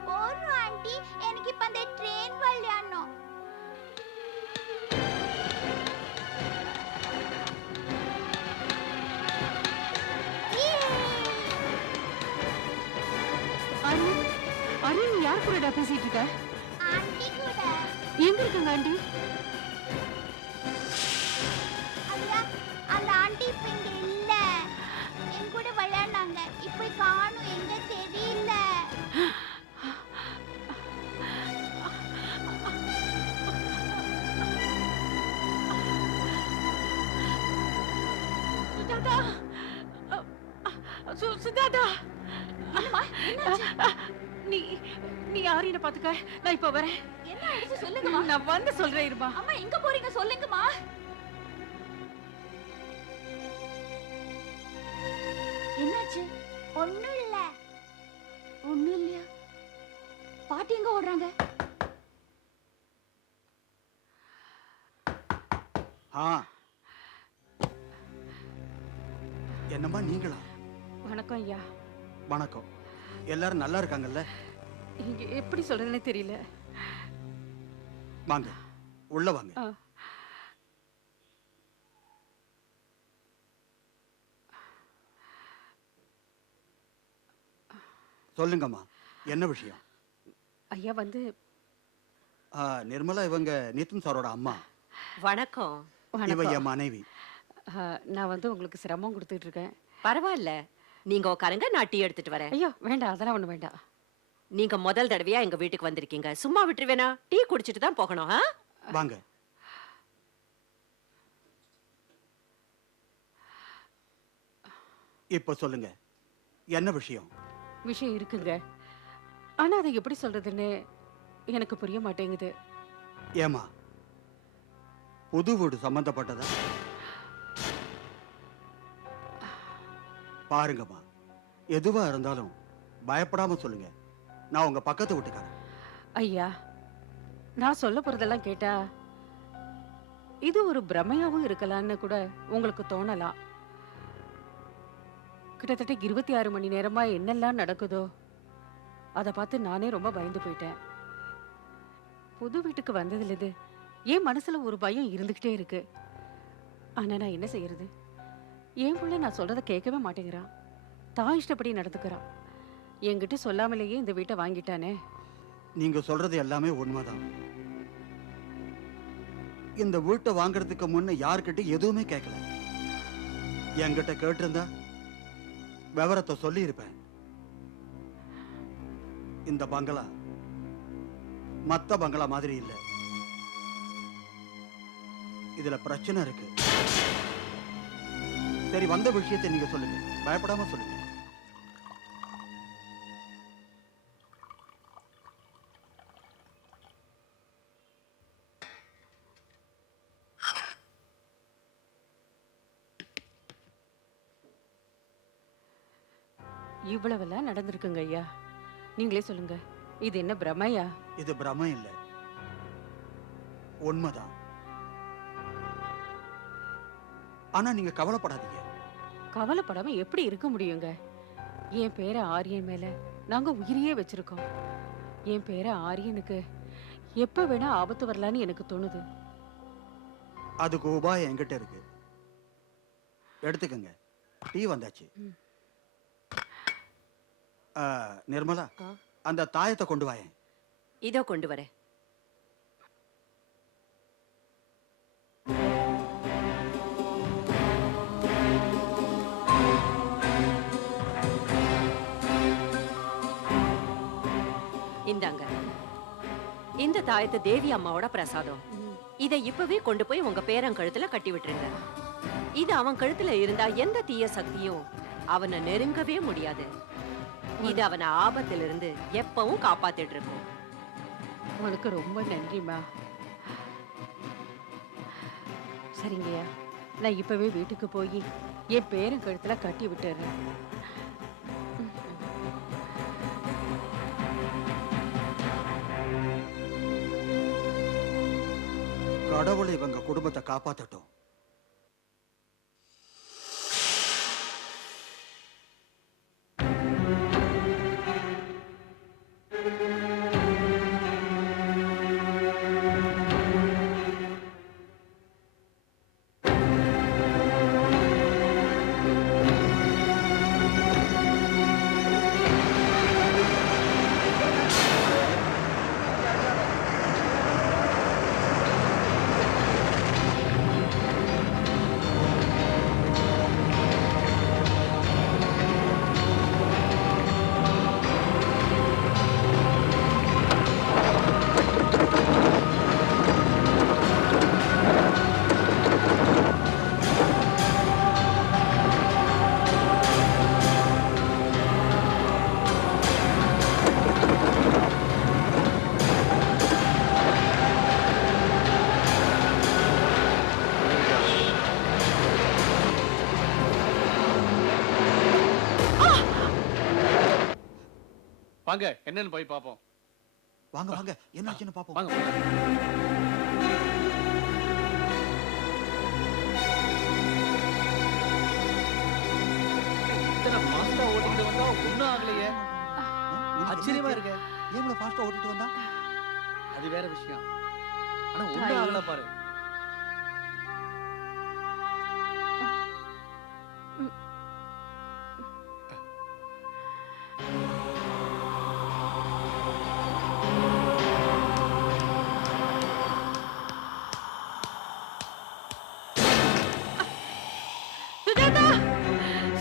போறோம் ஆண்டி, எனக்கு இப்ப அந்த ட்ரெயின் விளையாடணும். அருண், அருண் நீ யார் கூடடா பேசிட்டு இருக்க? ஆண்டி கூட. எங்க இருக்காங்க ஆண்டி? ஐயா, அந்த ஆண்டி இப்ப இங்க இல்ல. என் கூட விளையாடுனாங்க, இப்ப காணும், எங்க தெரியல. சுஜாதா, சுஜாதா, நீ நீ ஆரியனை பாத்துக்க. நான் இப்ப வரேன். என்ன ஆயிடுச்சு சொல்லுங்கம்மா. நான் வந்து சொல்றேன் இருமா. அம்மா எங்க போறீங்க சொல்லுங்கம்மா. என்னாச்சு? ஒண்ணும் இல்ல. ஒண்ணும் இல்லையா? பாட்டி எங்க ஓடுறாங்க? ஆ, என்னம்மா நீங்களா? வணக்கம் ஐயா. வணக்கம். எல்லாரும் நல்லா இருக்காங்கல்ல? இங்க எப்படி சொல்றதுன்னு தெரியல. வாங்க, உள்ள வாங்க. ஆ. சொல்லுங்கம்மா, என்ன விஷயம்? ஐயா வந்து நிர்மலா இவங்க நிதின் சாரோட அம்மா. வணக்கம். இவ வணக்கம். என் மனைவி. நான் வந்து உங்களுக்கு சிரமம் கொடுத்துட்டு இருக்கேன். பரவாயில்ல, நீங்க உட்காருங்க, நான் டீ எடுத்துட்டு வரேன். ஐயோ வேண்டாம், அதெல்லாம் ஒண்ணு வேண்டாம். நீங்க முதல் தடவையா எங்க வீட்டுக்கு வந்திருக்கீங்க, சும்மா விட்டுருவேனா? டீ குடிச்சிட்டு தான் போகணும். ஆ? வாங்க. இப்ப சொல்லுங்க, என்ன விஷயம்? விஷயம் இருக்குங்க, ஆனா அதை எப்படி சொல்றதுன்னு எனக்கு புரிய மாட்டேங்குது. ஏமா, புது வீடு சம்பந்தப்பட்டதா? பாருங்கம்மா, எதுவா இருந்தாலும் பயப்படாம சொல்லுங்க. நான் உங்க பக்கத்து வீட்டுக்காரன். ஐயா, நான் சொல்ல போறதெல்லாம் கேட்டா இது ஒரு பிரமையாவும் இருக்கலாம்னு கூட உங்களுக்கு தோணலாம். கிட்டத்தட்ட 26 மணி நேரமா என்னெல்லாம் நடக்குதோ அதை பார்த்து நானே ரொம்ப பயந்து போயிட்டேன். புது வீட்டுக்கு வந்ததுல என் மனசுல ஒரு பயம் இருந்துகிட்டே இருக்கு. ஆனா நான் என்ன செய்யறது? என் புள்ள நான் சொல்றதை கேட்கவே மாட்டேங்கிறான். தான் இஷ்டப்படி நடந்துக்கிறான். என்கிட்ட சொல்லாமலேயே இந்த வீட்டை வாங்கிட்டானே. நீங்க சொல்றது எல்லாமே உண்மைதான். இந்த வீட்டை வாங்குறதுக்கு முன்ன யார்கிட்ட எதுவுமே கேட்கல. என்கிட்ட கேட்டிருந்தா விவரத்தை சொல்லி இருப்பேன். இந்த பங்களா மத்த பங்களா மாதிரி இல்ல. இதுல பிரச்சனை இருக்கு. சரி, வந்த விஷயத்தை நீங்க சொல்லுங்க, பயப்படாம சொல்லுங்க. இவ்வளவெல்லாம் நடந்திருக்குங்க ஐயா. நீங்களே சொல்லுங்க, இது என்ன பிரமையா? இது பிரமை இல்ல, உண்மைதான். ஆனா நீங்க கவலைப்படாதீங்க. கவலைப்படாம எப்படி இருக்க முடியுங்க? என் பேர ஆரியன் மேல நாங்க உயிரையே வச்சிருக்கோம். என் பேர ஆரியனுக்கு எப்ப வேணா ஆபத்து வரலான்னு எனக்கு தோணுது. அதுக்கு உபாயம் என்கிட்ட இருக்கு. எடுத்துக்கங்க, டீ வந்தாச்சு. நிர்மலா, அந்த தாயத்தை கொண்டு வாயேன். இதோ கொண்டு வரேன். இந்தாங்க, இந்த தாயத்தை தேவி அம்மாவோட பிரசாதம். இதை இப்பவே கொண்டு போய் உங்க பேரன் கழுத்துல கட்டி விட்டுருங்க. இது அவன் கழுத்துல இருந்தா எந்த தீய சக்தியும் அவனை நெருங்கவே முடியாது. இது அவனை ஆபத்திலிருந்து எப்பவும் காப்பாத்திட்டு இருக்கும். உனக்கு ரொம்ப நன்றிமா. சரிங்கய்யா, நான் இப்பவே வீட்டுக்கு போய் என் பேரன் கழுத்துல கட்டி விட்டுறேன். கடவுளை இவங்க குடும்பத்தை காப்பாத்தட்டும். வாங்க, என்னன்னு போய் பாப்போம். வாங்க வாங்க, என்னாச்சுன்னு பாப்போம். வாங்க. இத்தனை ஃபாஸ்டா ஓட்டிட்டு வந்தா ஒண்ணும் ஆகலையே. ஆச்சரியமா இருக்கு. இவ்வளவு ஃபாஸ்டா ஓட்டிட்டு வந்தா? அது வேற விஷயம். ஆனா ஒண்ணும் ஆகல பாரு.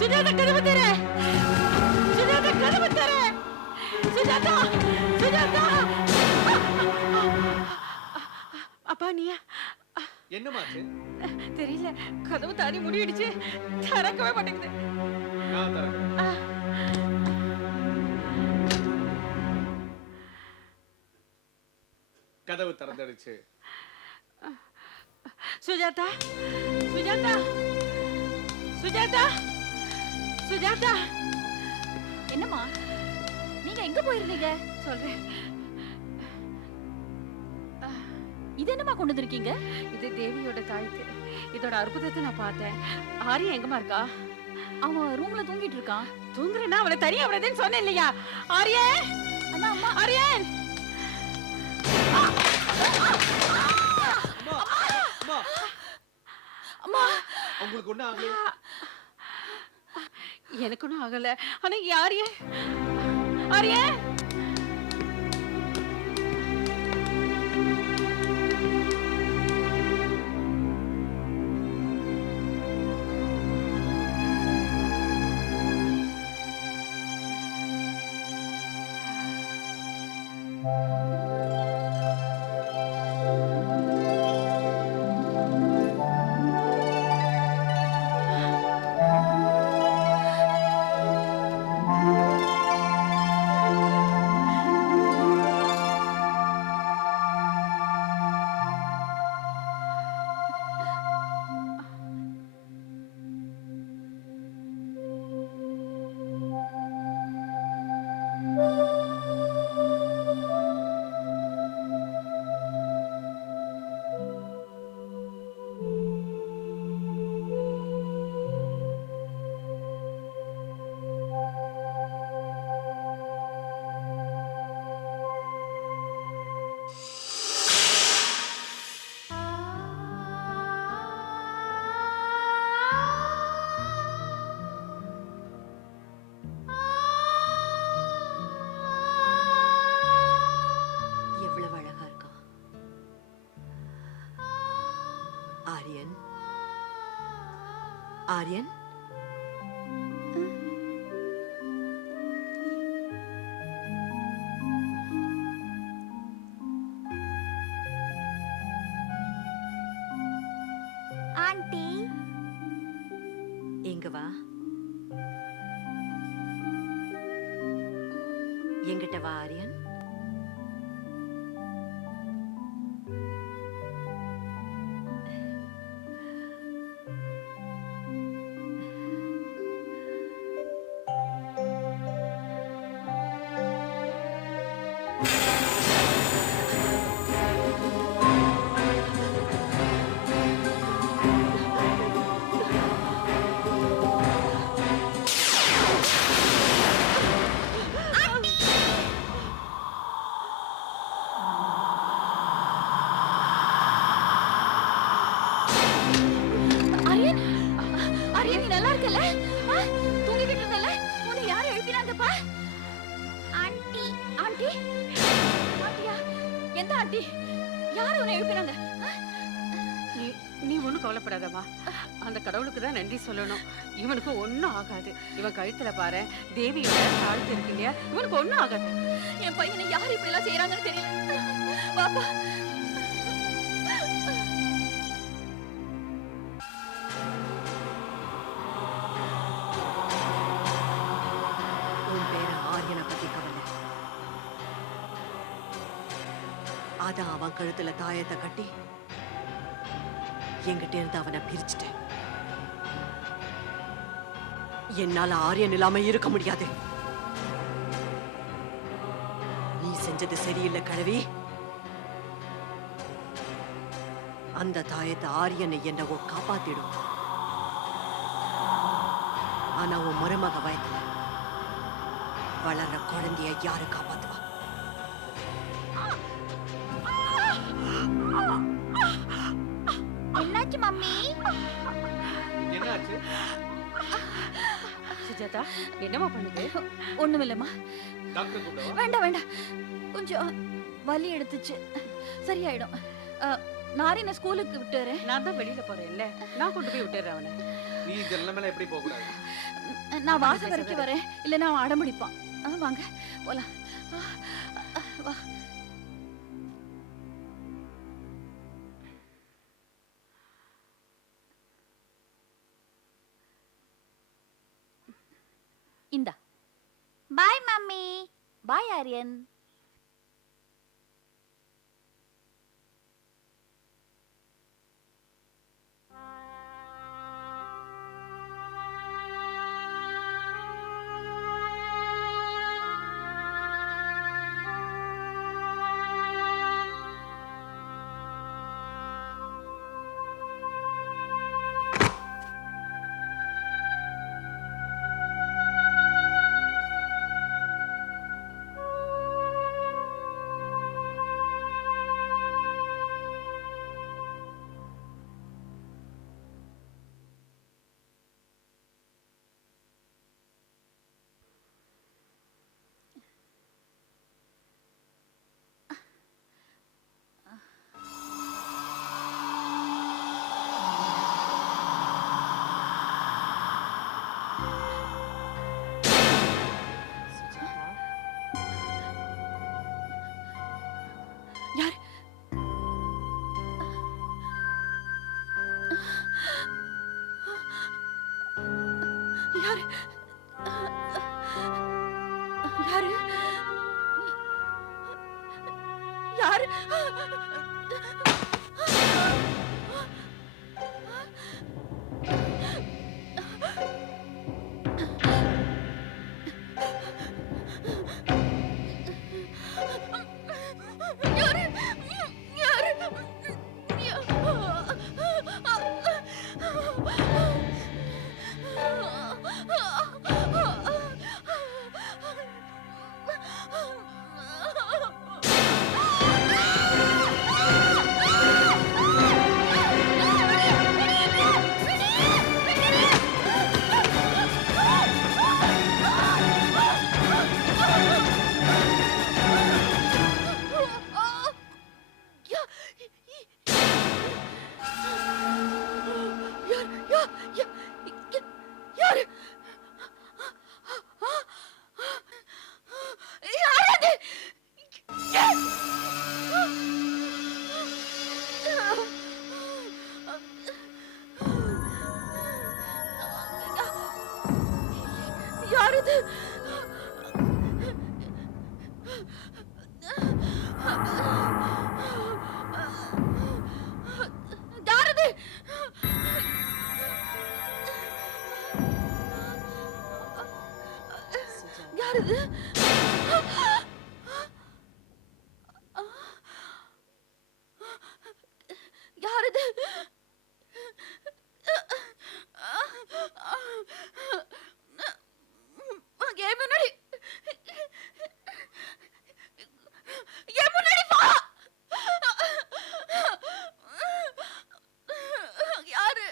சுஜாதா, கதவு தர. சுஜாதா, கதவு தர. சுஜாதா, சுஜாதா. அப்பா, நீயா? என்னமாச்சு? தெரியல, கதவு தானே முடியிடுச்சு, திறக்கவே மாட்டேங்குது. நான் தரேன். கதவு திறந்துடுச்சு. சுஜாதா, சுஜாதா, சுஜாதா, சுஜாதா. என்னம்மா, நீங்க எங்க போயிருந்தீங்க? சொல்றேன். இது என்னமா கொண்டு வந்திருக்கீங்க? இது தேவியோட தாய்த்து. இதோட அற்புதத்தை நான் பார்த்தேன். ஆரியா எங்கம்மா இருக்கா? அவன் ரூம்ல தூங்கிட்டு இருக்கான். தூங்குறேன்னா அவனை தனியா விடாதேன்னு சொன்னேன் இல்லையா? ஆரியன், அண்ணா அம்மா, ஆரியன். அம்மா அம்மா, உங்களுக்கு ஒண்ணும் ஆகலையா? எனக்கு ஒன்றும் ஆகல. ஆனா ஆரியன், ஆரியன். எவ்வளவு அழகா இருக்கான். ஆரியன், ஆரியன், ஆண்டி இங்க வா. எங்கிட்ட வா ஆரியன். ஆரியன், ஆரியன் நீ நல்லா இருக்கல? தூங்கிக்கிட்டு இருந்தல? உன்னை யார் எழுப்பினாங்கப்பா? Aunty aunty? ஆண்டியா? எந்த ஆண்டி? யார் உன்னை எழுப்பினாங்க? நீ ஒண்ணும் கவலைப்படாதம்மா. அந்த கடவுளுக்கு தான் நன்றி சொல்லணும். இவனுக்கு ஒண்ணும் ஆகாது. இவன் கழுத்துல பாரு தேவியோட தாழ்த்து இருக்கு இல்லையா? இவனுக்கு ஒண்ணும் ஆகாது. என் பையனை யார் இப்படி எல்லாம் செய்யறாங்கன்னு தெரியல. பாப்பா, உன் பேர ஆரியனை பத்தி கவலை. அதான் அவன் கழுத்துல தாயத்தை கட்டி என்கிட்ட இருந்து அவனை பிரிச்சுட்டேன். என்னால ஆரியன் இல்லாம இருக்க முடியாது. நீ செஞ்சது சரியில்லை கழுவி. அந்த தாயத்தை ஆரியனை என்னவோ காப்பாத்திடும். ஆனா உன் மருமக வயத்துல வளர்ற குழந்தைய யாரு காப்பாத்துவா? என்னாச்சு மம்மி? என்னாச்சு? சுஜாதா என்னம்மா பண்ணுது? ஒண்ணுமில்லம்மா. டாக்டர் கூப்பிடவா? வேண்டாம் வேண்டாம், கொஞ்சம் வலி எடுத்துச்சு, சரியாயிடும். நாரின ஸ்கூலுக்கு விட்டு வரேன். நான் தான் வெளியில போறேன்ல, நான் கொண்டு போய் விட்டுறேன் அவனை. நீ இதெல்லாம் மேல எப்படி போக கூடாது? நான் வாசல் வரைக்கும் வரேன், இல்லைன்னா அவன் அடம்பிடிப்பான். வாங்க போலாம். வா. இந்தா. Bye mummy. பாய் ஆரியன். யார்? யாரு? யாரு? யாரு? யாரது? யாரது? யாரது? யாரது? என் முன்னாடி என் முன்னாடி வா. யாரு?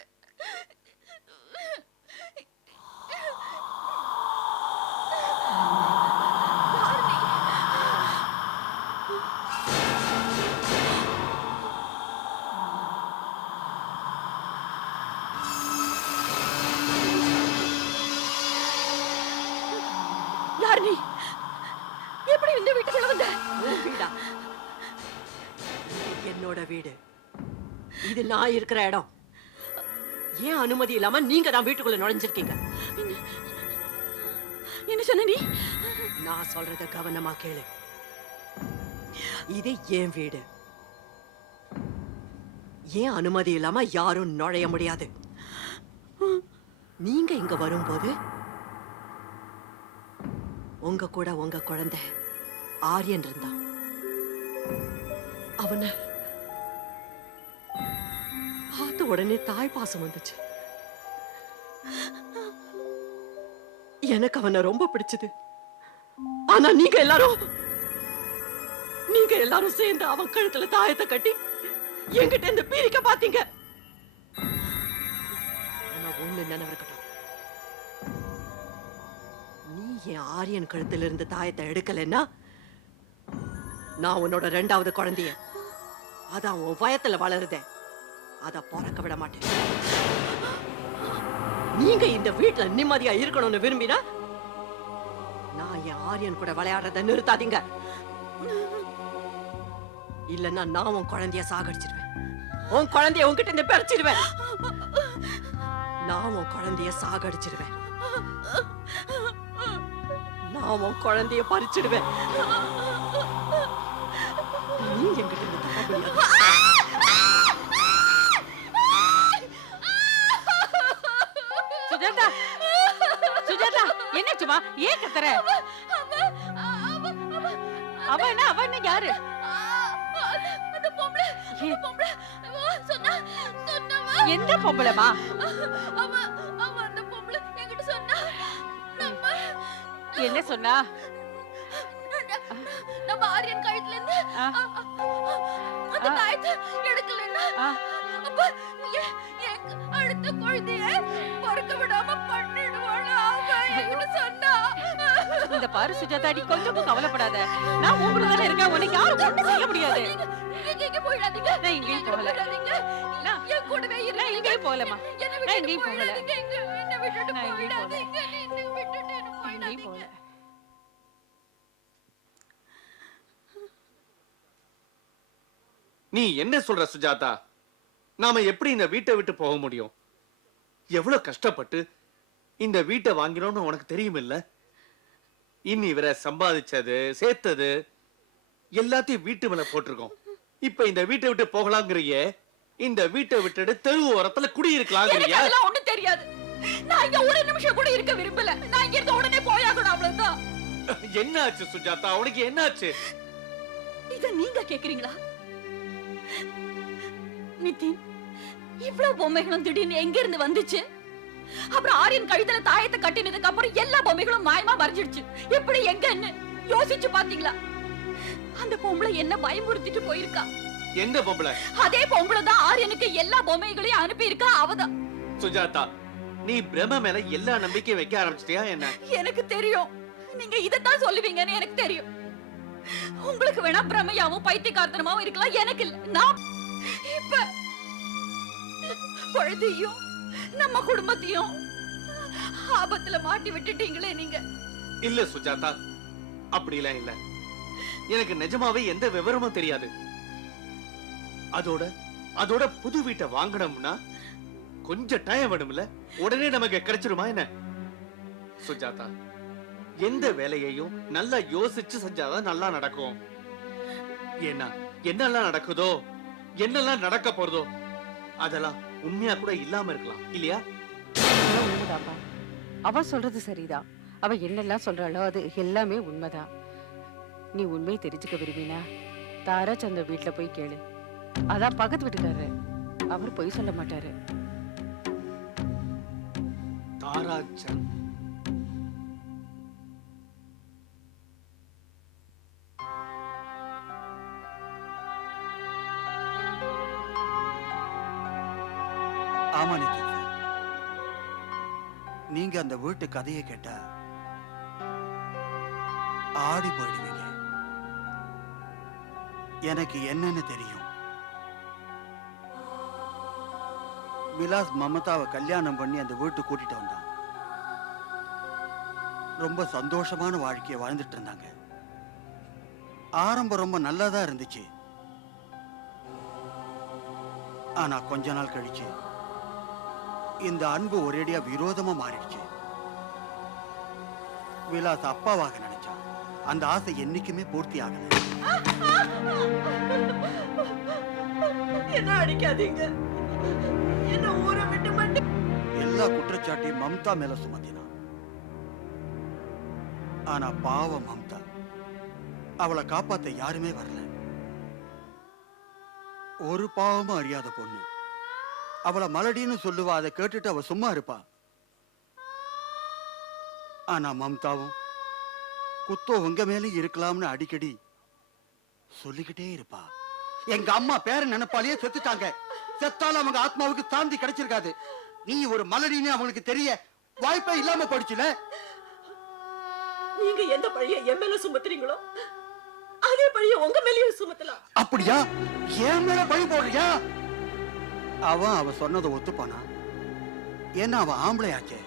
யார் நீ? எப்படி இந்த வீட்டுக்குள்ள வந்த? உன் வீடா? இது என்னோட வீடு. இது நான் இருக்கிற இடம். ஏன் அனுமதி இல்லாம நீங்க தான் வீட்டுக்குள்ள நுழைஞ்சிருக்கீங்க? என்ன சொன்ன நீ? நான் சொல்றத கவனமா கேளு. இது என் வீடு. ஏன் அனுமதி இல்லாம யாரும் நுழைய முடியாது. நீங்க இங்க வரும்போது உங்க கூட உங்க குழந்தை ஆரியன் இருந்தான். அவனை பார்த்த உடனே தாய் பாசம் வந்துச்சு. எனக்கு அவனை ரொம்ப பிடிச்சது. ஆனா நீங்க எல்லாரும் சேர்ந்து அவன் கழுத்துல தாயத்தை கட்டி என்கிட்ட இந்த பீரிக்க பாத்தீங்க. ஆனா ஒண்ணு நினைவிருக்கட்டும், நீ என் ஆரியன் கழுத்துல இருந்து தாயத்தை எடுக்கலன்னா நான் உன்னோட 2வது குழந்தைய, அதான் உன் வயத்துல வளருதே, அத பிறக்க விட மாட்டேன். நீங்க இந்த வீட்டுல நிம்மதியா இருக்கணும்னு விரும்பினா நான் என் ஆரியன் கூட விளையாடுறத நிறுத்தாதீங்க. இல்லன்னா நான் உன் குழந்தைய சாகடிச்சிருவேன். உன் குழந்தைய உன்கிட்ட இருந்து பறிச்சிருவேன். நான் உன் குழந்தைய சாகடிச்சிருவேன். நான் உன் குழந்தைய பறிச்சிடுவேன். நீ என்கிட்ட இருந்து தப்ப முடியாது. சுஜாதா, சுஜாதா, என்னாச்சுமா? ஏன் கத்துற? அவ என்ன யாரு? எந்த பொம்பளைமா? என்ன சொன்னா? நம்ம ஆரியன் கழுத்துல இருந்து அந்த தாயத்தை எடுக்கலன்னா அப்ப அடுத்த குழந்தைய பிறக்க விடாம பண்ணிடுவாளா அவ சொன்னா. இந்த பாரு சுஜாதா, நீ கொஞ்சமும் கவலைப்படாத. நான் உன் கூட தானே இருக்கேன். உனக்கு யாரும் ஒண்ணும் செய்ய முடியாது. எங்க போயிடாதீங்க. நான் எங்கேயும் போகல. நான் என் கூடவே இருங்க. நான் எங்கேயும் போகலமா. நான் எங்கேயும் போகல. என்ன விட்டுட்டு நான் எங்கேயும் போகல. போயிடாதீங்க. என்ன விட்டுட்டு என்ன எங்கேயும் போயிடாதீங்க. போகல. நீ என்ன சொல்ற சுஜாதா? நாம எப்படி இந்த வீட்டை விட்டு போக முடியும்? எவ்வளவு கஷ்டப்பட்டு இந்த வீட்டை வாங்கினோம்னு உனக்கு தெரியுமில்ல? இன்னி வரை சம்பாதிச்சது சேர்த்தது எல்லாத்தையும் வீட்டு மேல போட்டிருக்கோம். இப்ப இந்த வீட்டை விட்டு போகலாங்கிறியே, இந்த வீட்டை விட்டுட்டு தெரு ஓரத்துல குடியிருக்கலாங்கிறியா? அதெல்லாம் ஒண்ணும் தெரியாது. நான் இங்க ஒரு நிமிஷம் கூட இருக்க விரும்பல. நான் இங்க இருந்து உடனே போயாகணும், அவ்வளவுதான். என்ன ஆச்சு சுஜாதா? உனக்கு என்ன ஆச்சு? இத நீங்க கேக்குறீங்களா? நிதின், இவ்வளவு பொம்மைகளும் திடீர்னு எங்க இருந்து வந்துச்சு? அப்புறம் ஆரியன் கழுத்துல தாயத்தை கட்டினதுக்கு அப்புறம் எல்லா பொம்மைகளும் மாயமா மறைஞ்சிடுச்சு. எப்படி எங்கன்னு யோசிச்சு பாத்தீங்களா? அந்த பொம்பளை என்ன பயமுறுத்திட்டு போயிருக்கா. எந்த பொம்பளை? அதே பொம்பளை தான் ஆரியனுக்கு எல்லா பொம்மைகளையும் அனுப்பி இருக்கா. அவதான். சுஜாதா, நீ பிரம்ம மேல எல்லா நம்பிக்கையும் வைக்க ஆரம்பிச்சிட்டியா என்ன? எனக்கு தெரியும், நீங்க இதத்தான் சொல்லுவீங்கன்னு எனக்கு தெரியும். உங்களுக்கு வேணா பிரமையாவும் பைத்தியக்காரத்தனமாவும் இருக்கலாம், எனக்கு இல்ல. நான் இப்ப குழந்தையும் நம்ம குடும்பத்தையும் ஆபத்துல மாட்டி விட்டுட்டீங்களே நீங்க. இல்ல சுஜாதா, அப்படிலாம் இல்ல. எனக்கு நிஜமாவே எந்த விவரமும் தெரியாது. அதோட புது வீட்டை வாங்கணும்னா கொஞ்சம் டைம் வேணும்ல? உடனே நமக்கு கிடைச்சிருமா என்ன? சுஜாதா, எந்த வேலையையும் நல்லா யோசிச்சு செஞ்சாதான் நல்லா நடக்கும். ஏன்னா என்னெல்லாம் நடக்குதோ, என்னெல்லாம் நடக்க போறதோ அதெல்லாம் உண்மையா கூட இல்லாம இருக்கலாம், இல்லையா? அதெல்லாம் உண்மைதாப்பா. அவ சொல்றது சரிதான். அவ என்னெல்லாம் சொல்றாளோ அது எல்லாமே உண்மைதான். நீ உண்மையை தெரிஞ்சுக்க விரும்பினா தாராச்சந்த வீட்டுல போய் கேளு. அதான் பக்கத்து வீட்டுக்காரரு, அவர் பொய் சொல்ல மாட்டாரு. தாராச்சந்த் ஆமா நிதின் சார், நீங்க அந்த வீட்டு கதையை கேட்டா ஆடி போயிடுவீங்க. எனக்கு என்னன்னு தெரியும். விலாஸ் மமதாவை கல்யாணம் பண்ணி அந்த வீட்டு கூட்டிட்டு வந்தான். ரொம்ப சந்தோஷமான வாழ்க்கையை வாழ்ந்துட்டு இருந்தாங்க. ஆரம்பம் ரொம்ப நல்லாதான் இருந்துச்சு. ஆனா கொஞ்ச நாள் கழிச்சு இந்த அன்பு ஒரேடியா விரோதமா மாறிடுச்சு. விலாஸ் அப்பாவாக நினைச்சான். அந்த ஆசை என்னைக்குமே பூர்த்தி ஆகல. என்ன அடிக்காதீங்க, என்ன ஊரை விட்டு மட்டும். எல்லா குற்றச்சாட்டையும் மம்தா மேல சுமத்தினான். ஆனா பாவம் மம்தா, அவளை காப்பாத்த யாருமே வரல. ஒரு பாவமும் அறியாத பொண்ணு. அவளை மலடின்னு சொல்லுவா, அதை கேட்டுட்டு அவ சும்மா இருப்பா. ஆனா மம்தாவும் குத்தோ உங்க மேலே இருக்கலாம்னு அடிக்கடி சொல்லிக்கிட்டே இருப்பா. எங்க அம்மா பேர நினைப்பாலேயே செத்துட்டாங்க. செத்தாலும் அவங்க ஆத்மாவுக்கு சாந்தி கிடைச்சிருக்காது. நீ ஒரு மலடின்னு அவங்களுக்கு தெரிய வாய்ப்பே இல்லாம போயிடுச்சுல. நீங்க எந்த பழிய என் மேல சுமத்துறீங்களோ அதே பழிய உங்க மேலயும் சுமத்தலாம். அப்படியா? என் மேல பழி போடுறியா? அவ சொன்னதை ஒத்துப்பானா? ஏன்னா அவன் ஆம்பளையாச்சே.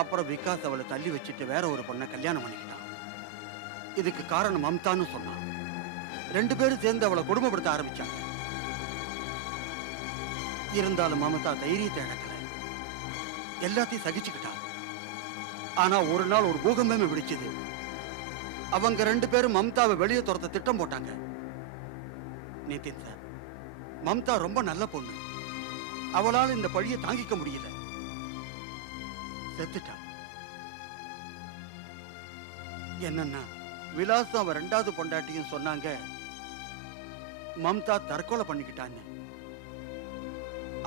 அப்புறம் விகாஸ் அவளை தள்ளி வச்சுட்டு வேற ஒரு பொண்ணை கல்யாணம் பண்ணிக்கிட்டான். இதுக்கு காரணம் மம்தான்னு சொன்னான். ரெண்டு பேரும் சேர்ந்து அவளை குடும்பப்படுத்த ஆரம்பிச்சாங்க. இருந்தாலும் மமதா தைரியத்தை இழக்கல. எல்லாத்தையும் சகிச்சுக்கிட்டா. ஆனா ஒரு நாள் ஒரு பூகம்பமே பிடிச்சது. அவங்க ரெண்டு பேரும் மம்தாவை வெளியே துரத்த திட்டம் போட்டாங்க. நிதின் சார், மம்தா ரொம்ப நல்ல பொண்ணு. அவளால் இந்த பழியை தாங்கிக்க முடியல. செத்துட்டா. என்னன்னா விலாஸ் அவன் ரெண்டாவது பொண்டாட்டியும் சொன்னாங்க மம்தா தற்கொலை பண்ணிக்கிட்டான்னு.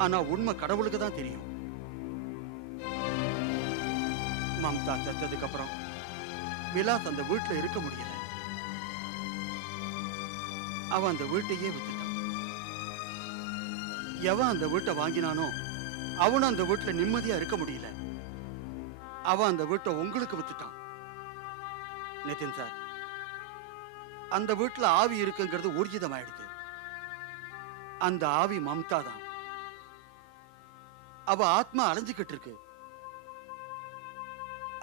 ஆனா உண்மை கடவுளுக்கு தான் தெரியும். மம்தா செத்ததுக்கு அப்புறம் விலாஸ் அந்த வீட்டுல இருக்க முடியல. அவன் அந்த வீட்டையே வித்துட்டான். எவன் அந்த வீட்டை வாங்கினானோ அவனும் அந்த வீட்டுல நிம்மதியா இருக்க முடியல. அவன் அந்த வீட்டை உங்களுக்கு வித்துட்டான். நிதின் சார், அந்த வீட்டுல ஆவி இருக்குங்கிறது ஊர்ஜிதமாயிடுது. அந்த ஆவி மம்தா தான். அவ ஆத்மா அலைஞ்சுக்கிட்டு இருக்கு.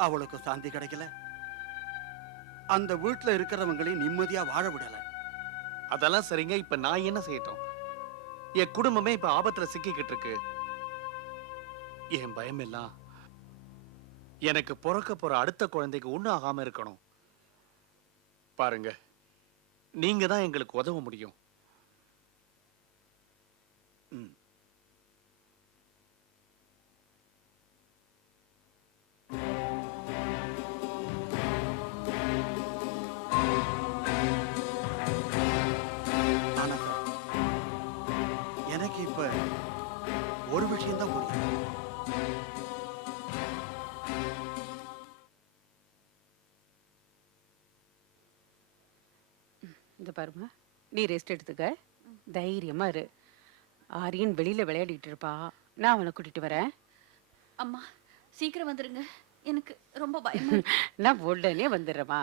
அவளுக்கு சாந்தி கிடைக்கல. அந்த வீட்டுல இருக்கிறவங்களையும் நிம்மதியா வாழ விடல. அதெல்லாம் சரிங்க. இப்ப நான் என்ன செய்யட்டும்? என் குடும்பமே இப்ப ஆபத்துல சிக்கிக்கிட்டு இருக்கு. என் பயம் எல்லாம் எனக்கு பிறக்க போற அடுத்த குழந்தைக்கு ஒண்ணும் ஆகாம இருக்கணும். பாருங்க, நீங்க தான் எங்களுக்கு உதவ முடியும். ஆனா எனக்கு இப்ப ஒரு விஷயம்தான் புரியும். இந்த பாருமா, நீ ரெஸ்ட் எடுத்துக்க, தைரியமா இரு. ஆரியன் வெளியில விளையாடிட்டு இருப்பா, நான் அவனை கூட்டிட்டு வரேன். அம்மா சீக்கிரம் வந்துருங்க, எனக்கு ரொம்ப பயமா இருக்கு. நான் உடனே வந்துடுறேம்மா.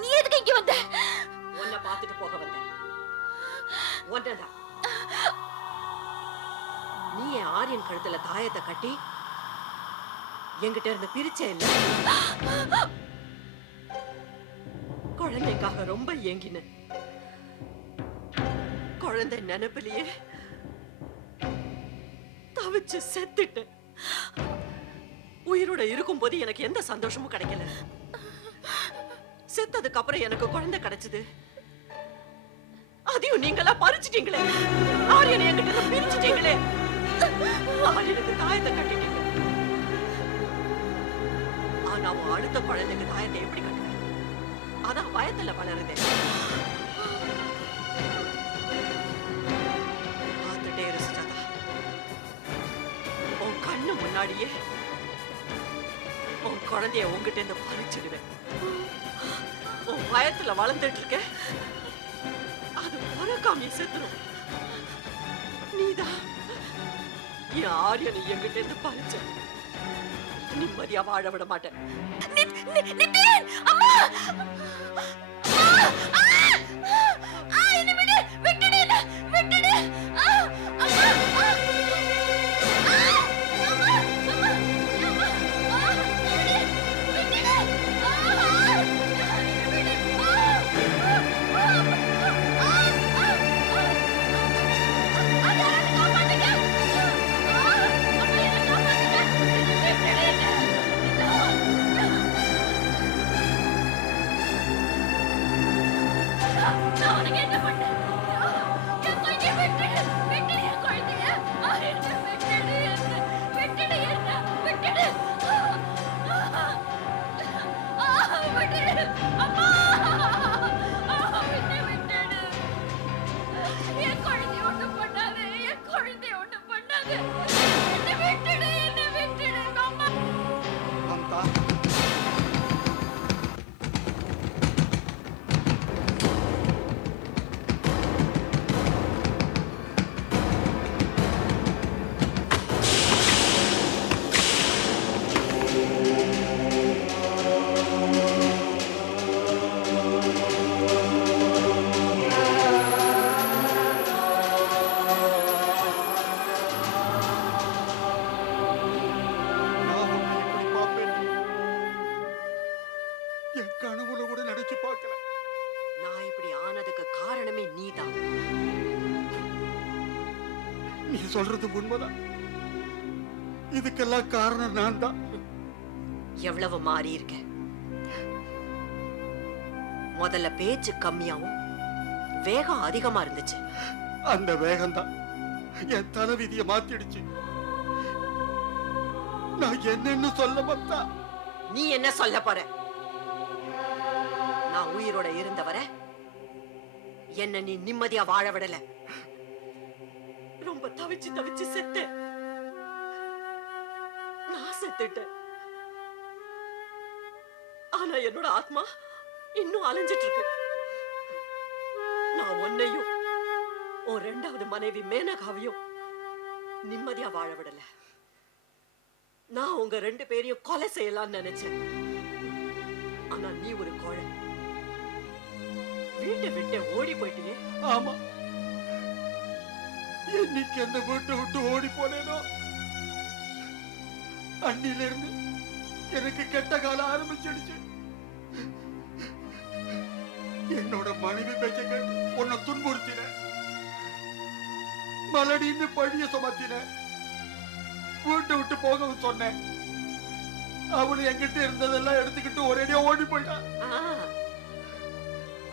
நீ எதுக்கு இங்க வந்த? உன்னை பார்த்துட்டு போக வந்தேன். ஒன்னதான் நீ என் ஆரியன் கழுத்துல தாயத்தை கட்டி என்கிட்ட இருந்து பிரிச்சே இல்ல. குழந்தைக்காக ரொம்ப ஏங்கின. குழந்தை நினைப்பிலேயே தவிச்சு செத்துட்டேன். உயிரோட இருக்கும் போது எனக்கு எந்த சந்தோஷமும் கிடைக்கல. செத்ததுக்கு அப்புறம் எனக்கு குழந்தை கிடைச்சது. அதையும் நீங்களா பறிச்சிட்டீங்களே. ஆரியனை என்கிட்ட இருந்து பிரிச்சிட்டீங்களே. ஆரியனுக்கு தாயத்தை கட்டிட்டீங்க. ஆனா அவன் அடுத்த குழந்தைக்கு தாயத்தை எப்படி கட்டுவேன்? அதான் பயத்துல வளருதே. பார்த்துட்டே இரு சுஜாதா. உன் கண்ணு முன்னாடியே உன் குழந்தைய உங்ககிட்ட இருந்து பறிச்சிடுவேன். உன் பயத்துல வளர்ந்துட்டு இருக்க, அது பிறக்காம செத்துரும். நீதான் என் ஆரியனை என்கிட்ட இருந்து பறிச்ச. நிம்மதியா வாழ விட மாட்டேன். மம்தா, நான் உன்னை இப்படி பார்ப்பேன் என் கனவுல கூட நினைச்சு பார்க்கல. நான் இப்படி ஆனதுக்கு காரணமே நீதான். நீ சொல்றது உண்மைதான். இதுக்கெல்லாம் காரணம் நான் தான். எவ்வளவு மாறி இருக்க. முதல்ல பேச்சு கம்மியாவும் வேகம் அதிகமா இருந்துச்சு. அந்த வேகம் தான் என் தலைவிதியை மாத்திடுச்சு. நான் என்னன்னு சொல்ல மம்தா. நீ என்ன சொல்ல போற? நான் உயிரோட இருந்தவரை என்ன நீ நிம்மதியா வாழ விடல. ரொம்ப தவிச்சு தவிச்சு செத்தேன். நான் செத்துட்டேன். ஆனா என்னோட ஆத்மா இன்னும் அலைஞ்சிட்டு இருக்கு. நான் உன்னையும் உன் 2வது மனைவி மேனகாவையும் நிம்மதியா வாழ விடல. நான் உங்க 2 பேரையும் கொலை செய்யலாம்னு நினைச்சேன். ஆனா நீ ஒரு கோழை. வீட்டை விட்டு ஓடி போயிட்டியே. ஆமா, என்னைக்கு அந்த வீட்டை விட்டு ஓடி போனேனோ அன்னில இருந்து எனக்கு கெட்ட காலம் ஆரம்பிச்சிடுச்சு. என்னோட மனைவி பேச்ச கேட்டு உன்னை துன்புறுத்தின, மலடின்னு பழிய சுமத்தின, வீட்டை விட்டு போக சொன்னேன். அவளு என்கிட்ட இருந்ததெல்லாம் எடுத்துக்கிட்டு ஒரேடியா ஓடி போயிட்டான்.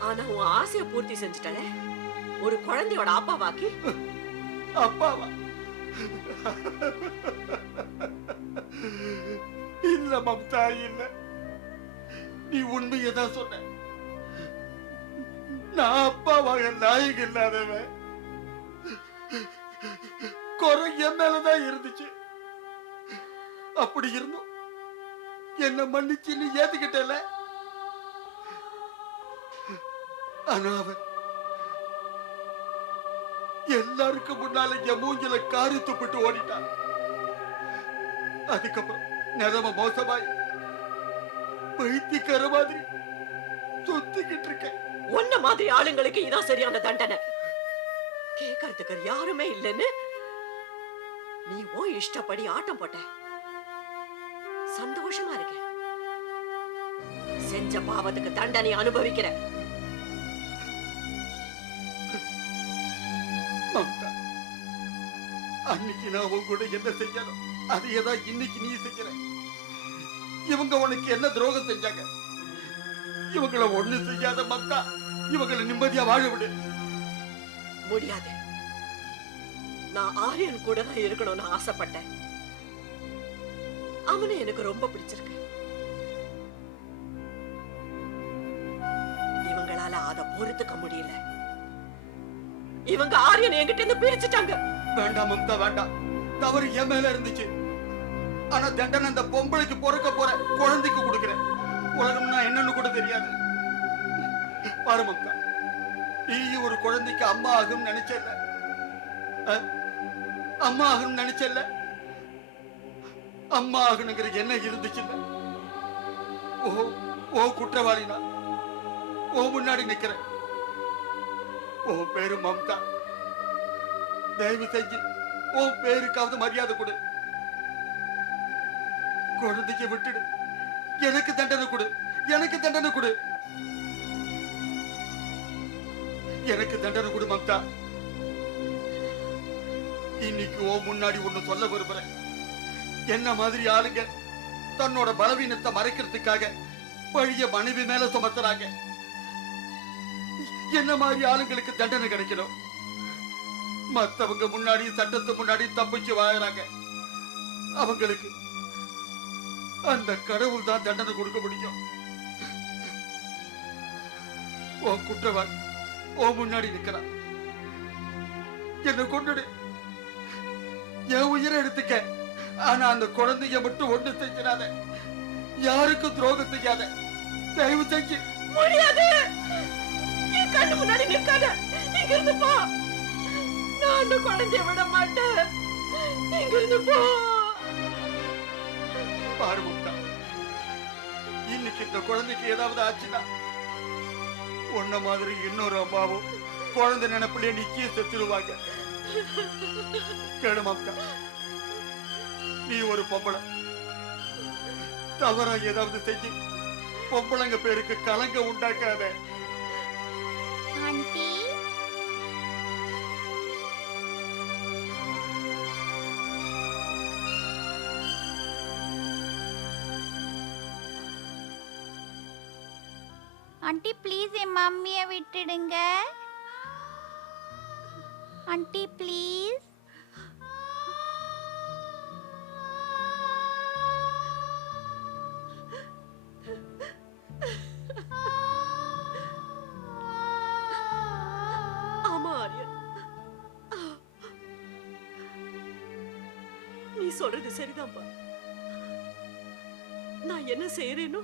ஆனா உன் ஆசையை பூர்த்தி செஞ்சுட்டே, ஒரு குழந்தையோட அப்பாவாக்கி. அப்பாவா? இல்ல மம்தா, இல்ல. நீ உண்மையதான் சொன்ன. நான் அப்பாவாக நாயகம் இல்லாதவன். குறை என் மேலதான் இருந்துச்சு. அப்படி இருந்தும் என்ன மன்னிச்சு நீ ஏத்துக்கிட்டல. ஆனா அவன் எல்லாருக்கும் முன்னால என் மூஞ்சில காரி துப்பிட்டு ஓடிட்டான். அதுக்கப்புறம் நிலைமை மோசமாய் பைத்தியக்கார மாதிரி சுத்திக்கிட்டு இருக்கேன். உன்ன மாதிரி ஆளுங்களுக்கு இதான் சரியான தண்டனை. கேட்கறதுக்கு யாருமே இல்லைன்னு நீ ஓ இஷ்டப்படி ஆட்டம் போட்ட. சந்தோஷமா இருக்க. செஞ்ச பாவத்துக்கு தண்டனை அனுபவிக்கிற. மம்தா, அன்னைக்கு நான் உன் கூட என்ன செஞ்சாலும் அதையேதான் இன்னைக்கு நீ செய்யற. இவங்க உனக்கு என்ன துரோகம் செஞ்சாங்க? இவங்களை ஒண்ணு செய்யாத மம்தா, இவங்களை நிம்மதியா வாழ விடு. முடியாது. நான் ஆரியன் கூட தான் இருக்கணும்னு ஆசைப்பட்டேன். அவனை எனக்கு ரொம்ப பிடிச்சிருக்கு. இவங்களால அதை பொறுத்துக்க முடியல. இவங்க ஆரியன் என்கிட்ட இருந்து பிரிச்சுட்டாங்க. வேண்டாம் மம்தா, வேண்டாம். தவறு என் மேல இருந்துச்சு. ஆனா தண்டனை அந்த பொம்பளைக்கு பொறுக்க போற குழந்தைக்கு கொடுக்கிறேன். உலகம்னா என்னன்னு கூட தெரியாது. பாரு மம்தா, நீ ஒரு குழந்தைக்கு அம்மா ஆகும் நினைச்சல, அம்மா ஆகும் நினைச்சல. அம்மா ஆகணுங்கிற என்ன இருந்துச்சு? ஓ ஓ குற்றவாளினா ஓ முன்னாடி நிக்கிறேன். ஓ பேரு மம்தா. தயவு செஞ்சு ஓ பேருக்காவது மரியாதை கொடு. குழந்தைக்கு விட்டுடு. எனக்கு தண்டனை கொடு, எனக்கு தண்டனை கொடு, எனக்கு தண்டனை கொடு மம்தா. இன்னைக்கு ஓ முன்னாடி ஒண்ணு சொல்ல விரும்புறேன். என்ன மாதிரி ஆளுங்க தன்னோட பலவீனத்தை மறைக்கிறதுக்காக பழிய மனைவி மேல சுமத்துறாங்க. என்ன மாதிரி ஆளுங்களுக்கு தண்டனை கிடைக்கணும். மத்தவங்க முன்னாடி சட்டத்து முன்னாடி தப்பிச்சு வாழறாங்க. அவங்களுக்கு அந்த கடவுள் தான் தண்டனை கொடுக்க முடியும். ஓ குற்றவாளி ஓ முன்னாடி நிக்கிறான். என்ன கொண்டுடு, என் உயிரை எடுத்துக்க. ஆனா அந்த குழந்தைய மட்டும் ஒண்ணு செஞ்சிடாத, யாருக்கும் துரோகம் செய்யாத. தயவு செஞ்சு. முடியாது. என் கண்ணு முன்னாடி நிற்காத. இங்க இருந்து போ. நான் அந்த குழந்தைய விட மாட்டேன். இங்க இருந்து போ. பாரு முக்தா, இன்னைக்கு இந்த குழந்தைக்கு ஏதாவது ஆச்சுன்னா உன்ன மாதிரி இன்னொரு அம்மாவும் குழந்தை நினைப்பிலே நிச்சய செத்துருவாங்க. கேளு மம்தா, நீ ஒரு பொம்பளை. தவறா ஏதாவது செஞ்சு பொம்பளைங்க பேருக்கு கலங்க உண்டாக்காத. ஆண்டி, ஆண்டி ப்ளீஸ் என் மம்மியை விட்டுடுங்க. Aunty please. ஆமா ஆரியன், சொல்றது சரிதான்ப்பா. நான் என்ன செய்யறேனோ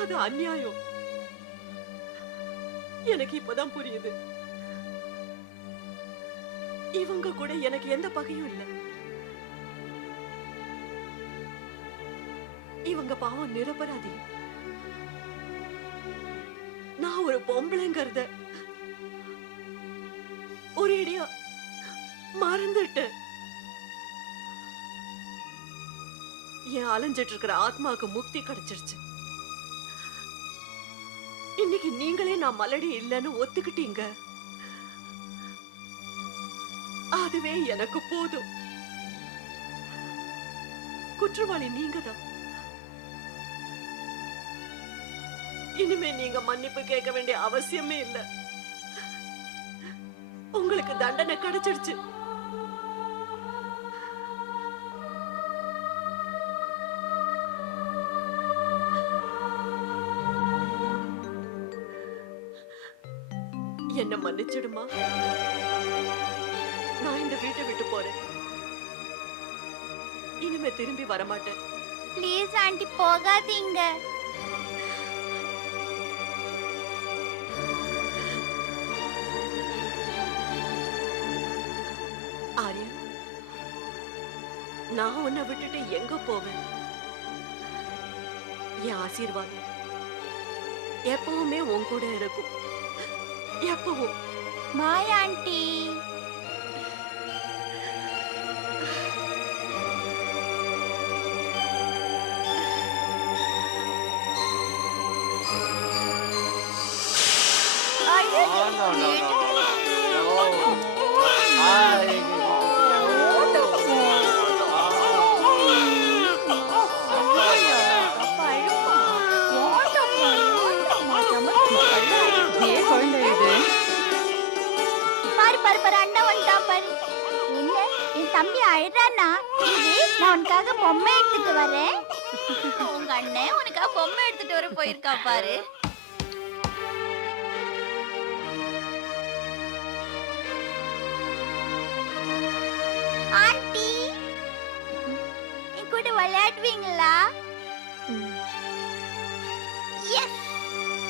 அது அநியாயம். எனக்கு இப்பதான் புரியுது. இவங்க கூட எனக்கு எந்த பகையும் இல்லை. இவங்க பாவம் நிரபராதி. நான் ஒரு பொம்பளைங்கிறத ஒரேடியா மறந்துட்டேன். என் அலைஞ்சிட்டு இருக்கிற ஆத்மாவுக்கு முக்தி கிடைச்சிருச்சு. இன்னைக்கு நீங்களே நான் மலடி இல்லைன்னு ஒத்துக்கிட்டீங்க. அதுவே எனக்கு போதும். குற்றவாளி நீங்க தான். இனிமே நீங்க மன்னிப்பு கேட்க வேண்டிய அவசியமே இல்லை. உங்களுக்கு தண்டனை கிடைச்சிடுச்சு. என்ன மன்னிச்சிடுமா. நான் இந்த வீட்டை விட்டு போறேன். இனிமே திரும்பி வரமாட்டேன். ப்ளீஸ் ஆண்டி போகாதீங்க. ஆரியன், நான் உன்னை விட்டுட்டு எங்க போவேன்? என் ஆசீர்வாதம் எப்பவுமே உன் கூட இருக்கும். எப்பவும். Bye aunty. பாரு பாரு பாரு, அண்ணன் வந்துட்டான் பாரு. என்ன என் தம்பி அழுறானா? இரு, நான் உனக்காக பொம்மை எடுத்துட்டு வரேன். உங்க அண்ணன் உனக்காக பொம்மை எடுத்துட்டு வர போயிருக்கா பாரு. ஆண்டி, என் கூட விளையாடுவீங்களா?